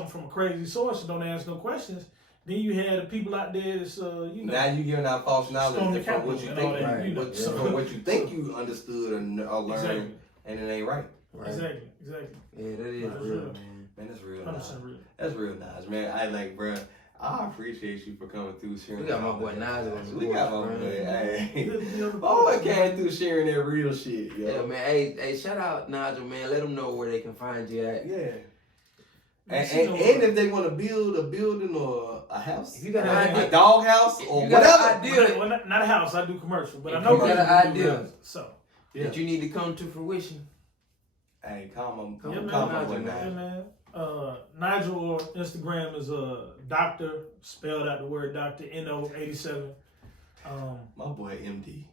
from a crazy source and don't ask no questions. Then you had the people out there that's, now you giving out false knowledge from what you think, from what you think you understood or learned, and it ain't right. Exactly. Yeah, that is real, man. Man, that's real. 100% real. That's real nice, man. I like, bro. I appreciate you for coming through sharing. We got my boy Nigel. We got my boy. Hey. Oh, I came through sharing that real shit, yo. Yeah, man. Hey, shout out Nigel, man. Let them know where they can find you at. Yeah. And if they want to build a building or a house? If you got an idea, a dog house or you got whatever. an idea. Well, not a house. I do commercial, but If I know you got an idea. So that you need to come to fruition. Hey, calm yeah, on, man. Nigel Orr, Instagram is doctor, spelled out the word doctor, NO87. My boy MD.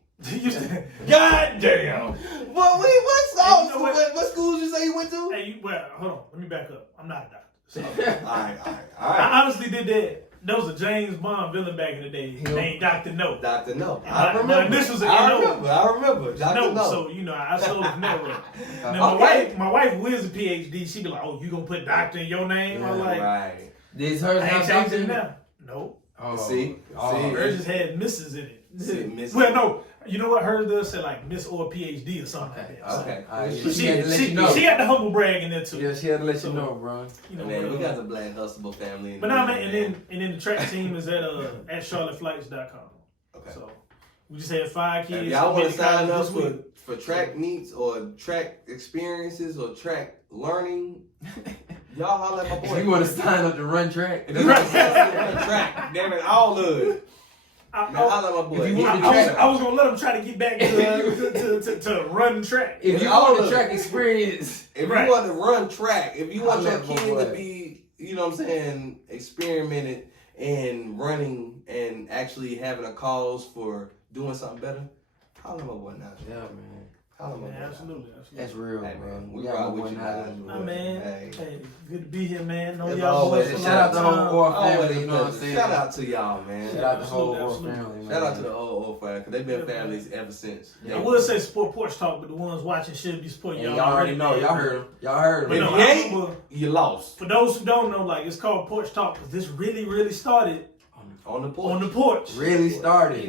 God damn! Well, what schools you say you went to? Hey, hold on. Let me back up. I'm not a doctor. So. All right. I honestly did that. There was a James Bond villain back in the day named Dr. No. Dr. No. I remember. This was I remember. Dr. No. So, I sold it from that way. Now, my wife who is a PhD, she be like, oh, you gonna put doctor in your name? I'm like, right. Is hers I ain't changing it now. No. Oh. See? Hers just had misses in it. See, well, no. You know what? Hers does say like Miss or PhD or something like that. Okay. So, she had to let you know. She had the humble brag in there too. Yeah, she had to let you know, bro. Man, we got the Black Hustable family. But nah, man, and then the track team is at charlotteflights.com. Okay. So we just had 5 kids. If y'all want to sign up for track meets or track experiences or track learning, y'all holler at my boy. If you want to sign up to run track, if you want to sign up to run track, damn it, all of it. I was gonna let him try to get back to run track. If you want the track experience, if you want to run track, if you want your kid to be, experimented and running and actually having a cause for doing something better, holler at my boy Nigel. Yeah, man. Absolutely. That's real, hey, bro. We got with you, Nigel. Man. Hey, good to be here, man. Know As y'all boys. Shout out to the whole Orr family, you know what I'm saying? Shout out to y'all, man. Shout out to the whole Orr family, man. Shout out to the whole Orr family, because they've been families ever since. I would say support Porch Talk, but the ones watching should be supporting y'all. Y'all already know. Y'all heard them. If you ain't, you lost. For those who don't know, it's called Porch Talk because this really started on the porch. On the porch. Really started.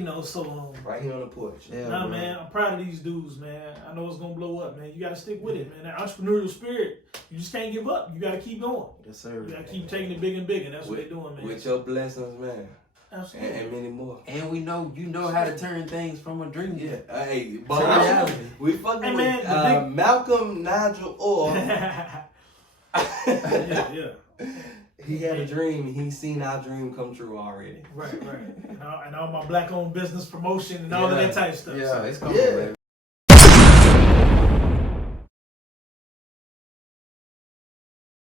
Right here on the porch. Yeah, man, I'm proud of these dudes, man. I know it's gonna blow up, man. You gotta stick with it, man. That entrepreneurial spirit, you just can't give up. You gotta keep going. Yes, sir. You gotta keep taking it bigger and bigger. That's what they're doing, man. With your blessings, man. Absolutely. And many more. And we know you know how to turn things from a dream. Yeah. Hey, but we fucking with Malcolm Nigel Orr. yeah. He had a dream. He's seen our dream come true already. Right. And all my black-owned business promotion and all of that type of stuff. Yeah, it's coming, baby.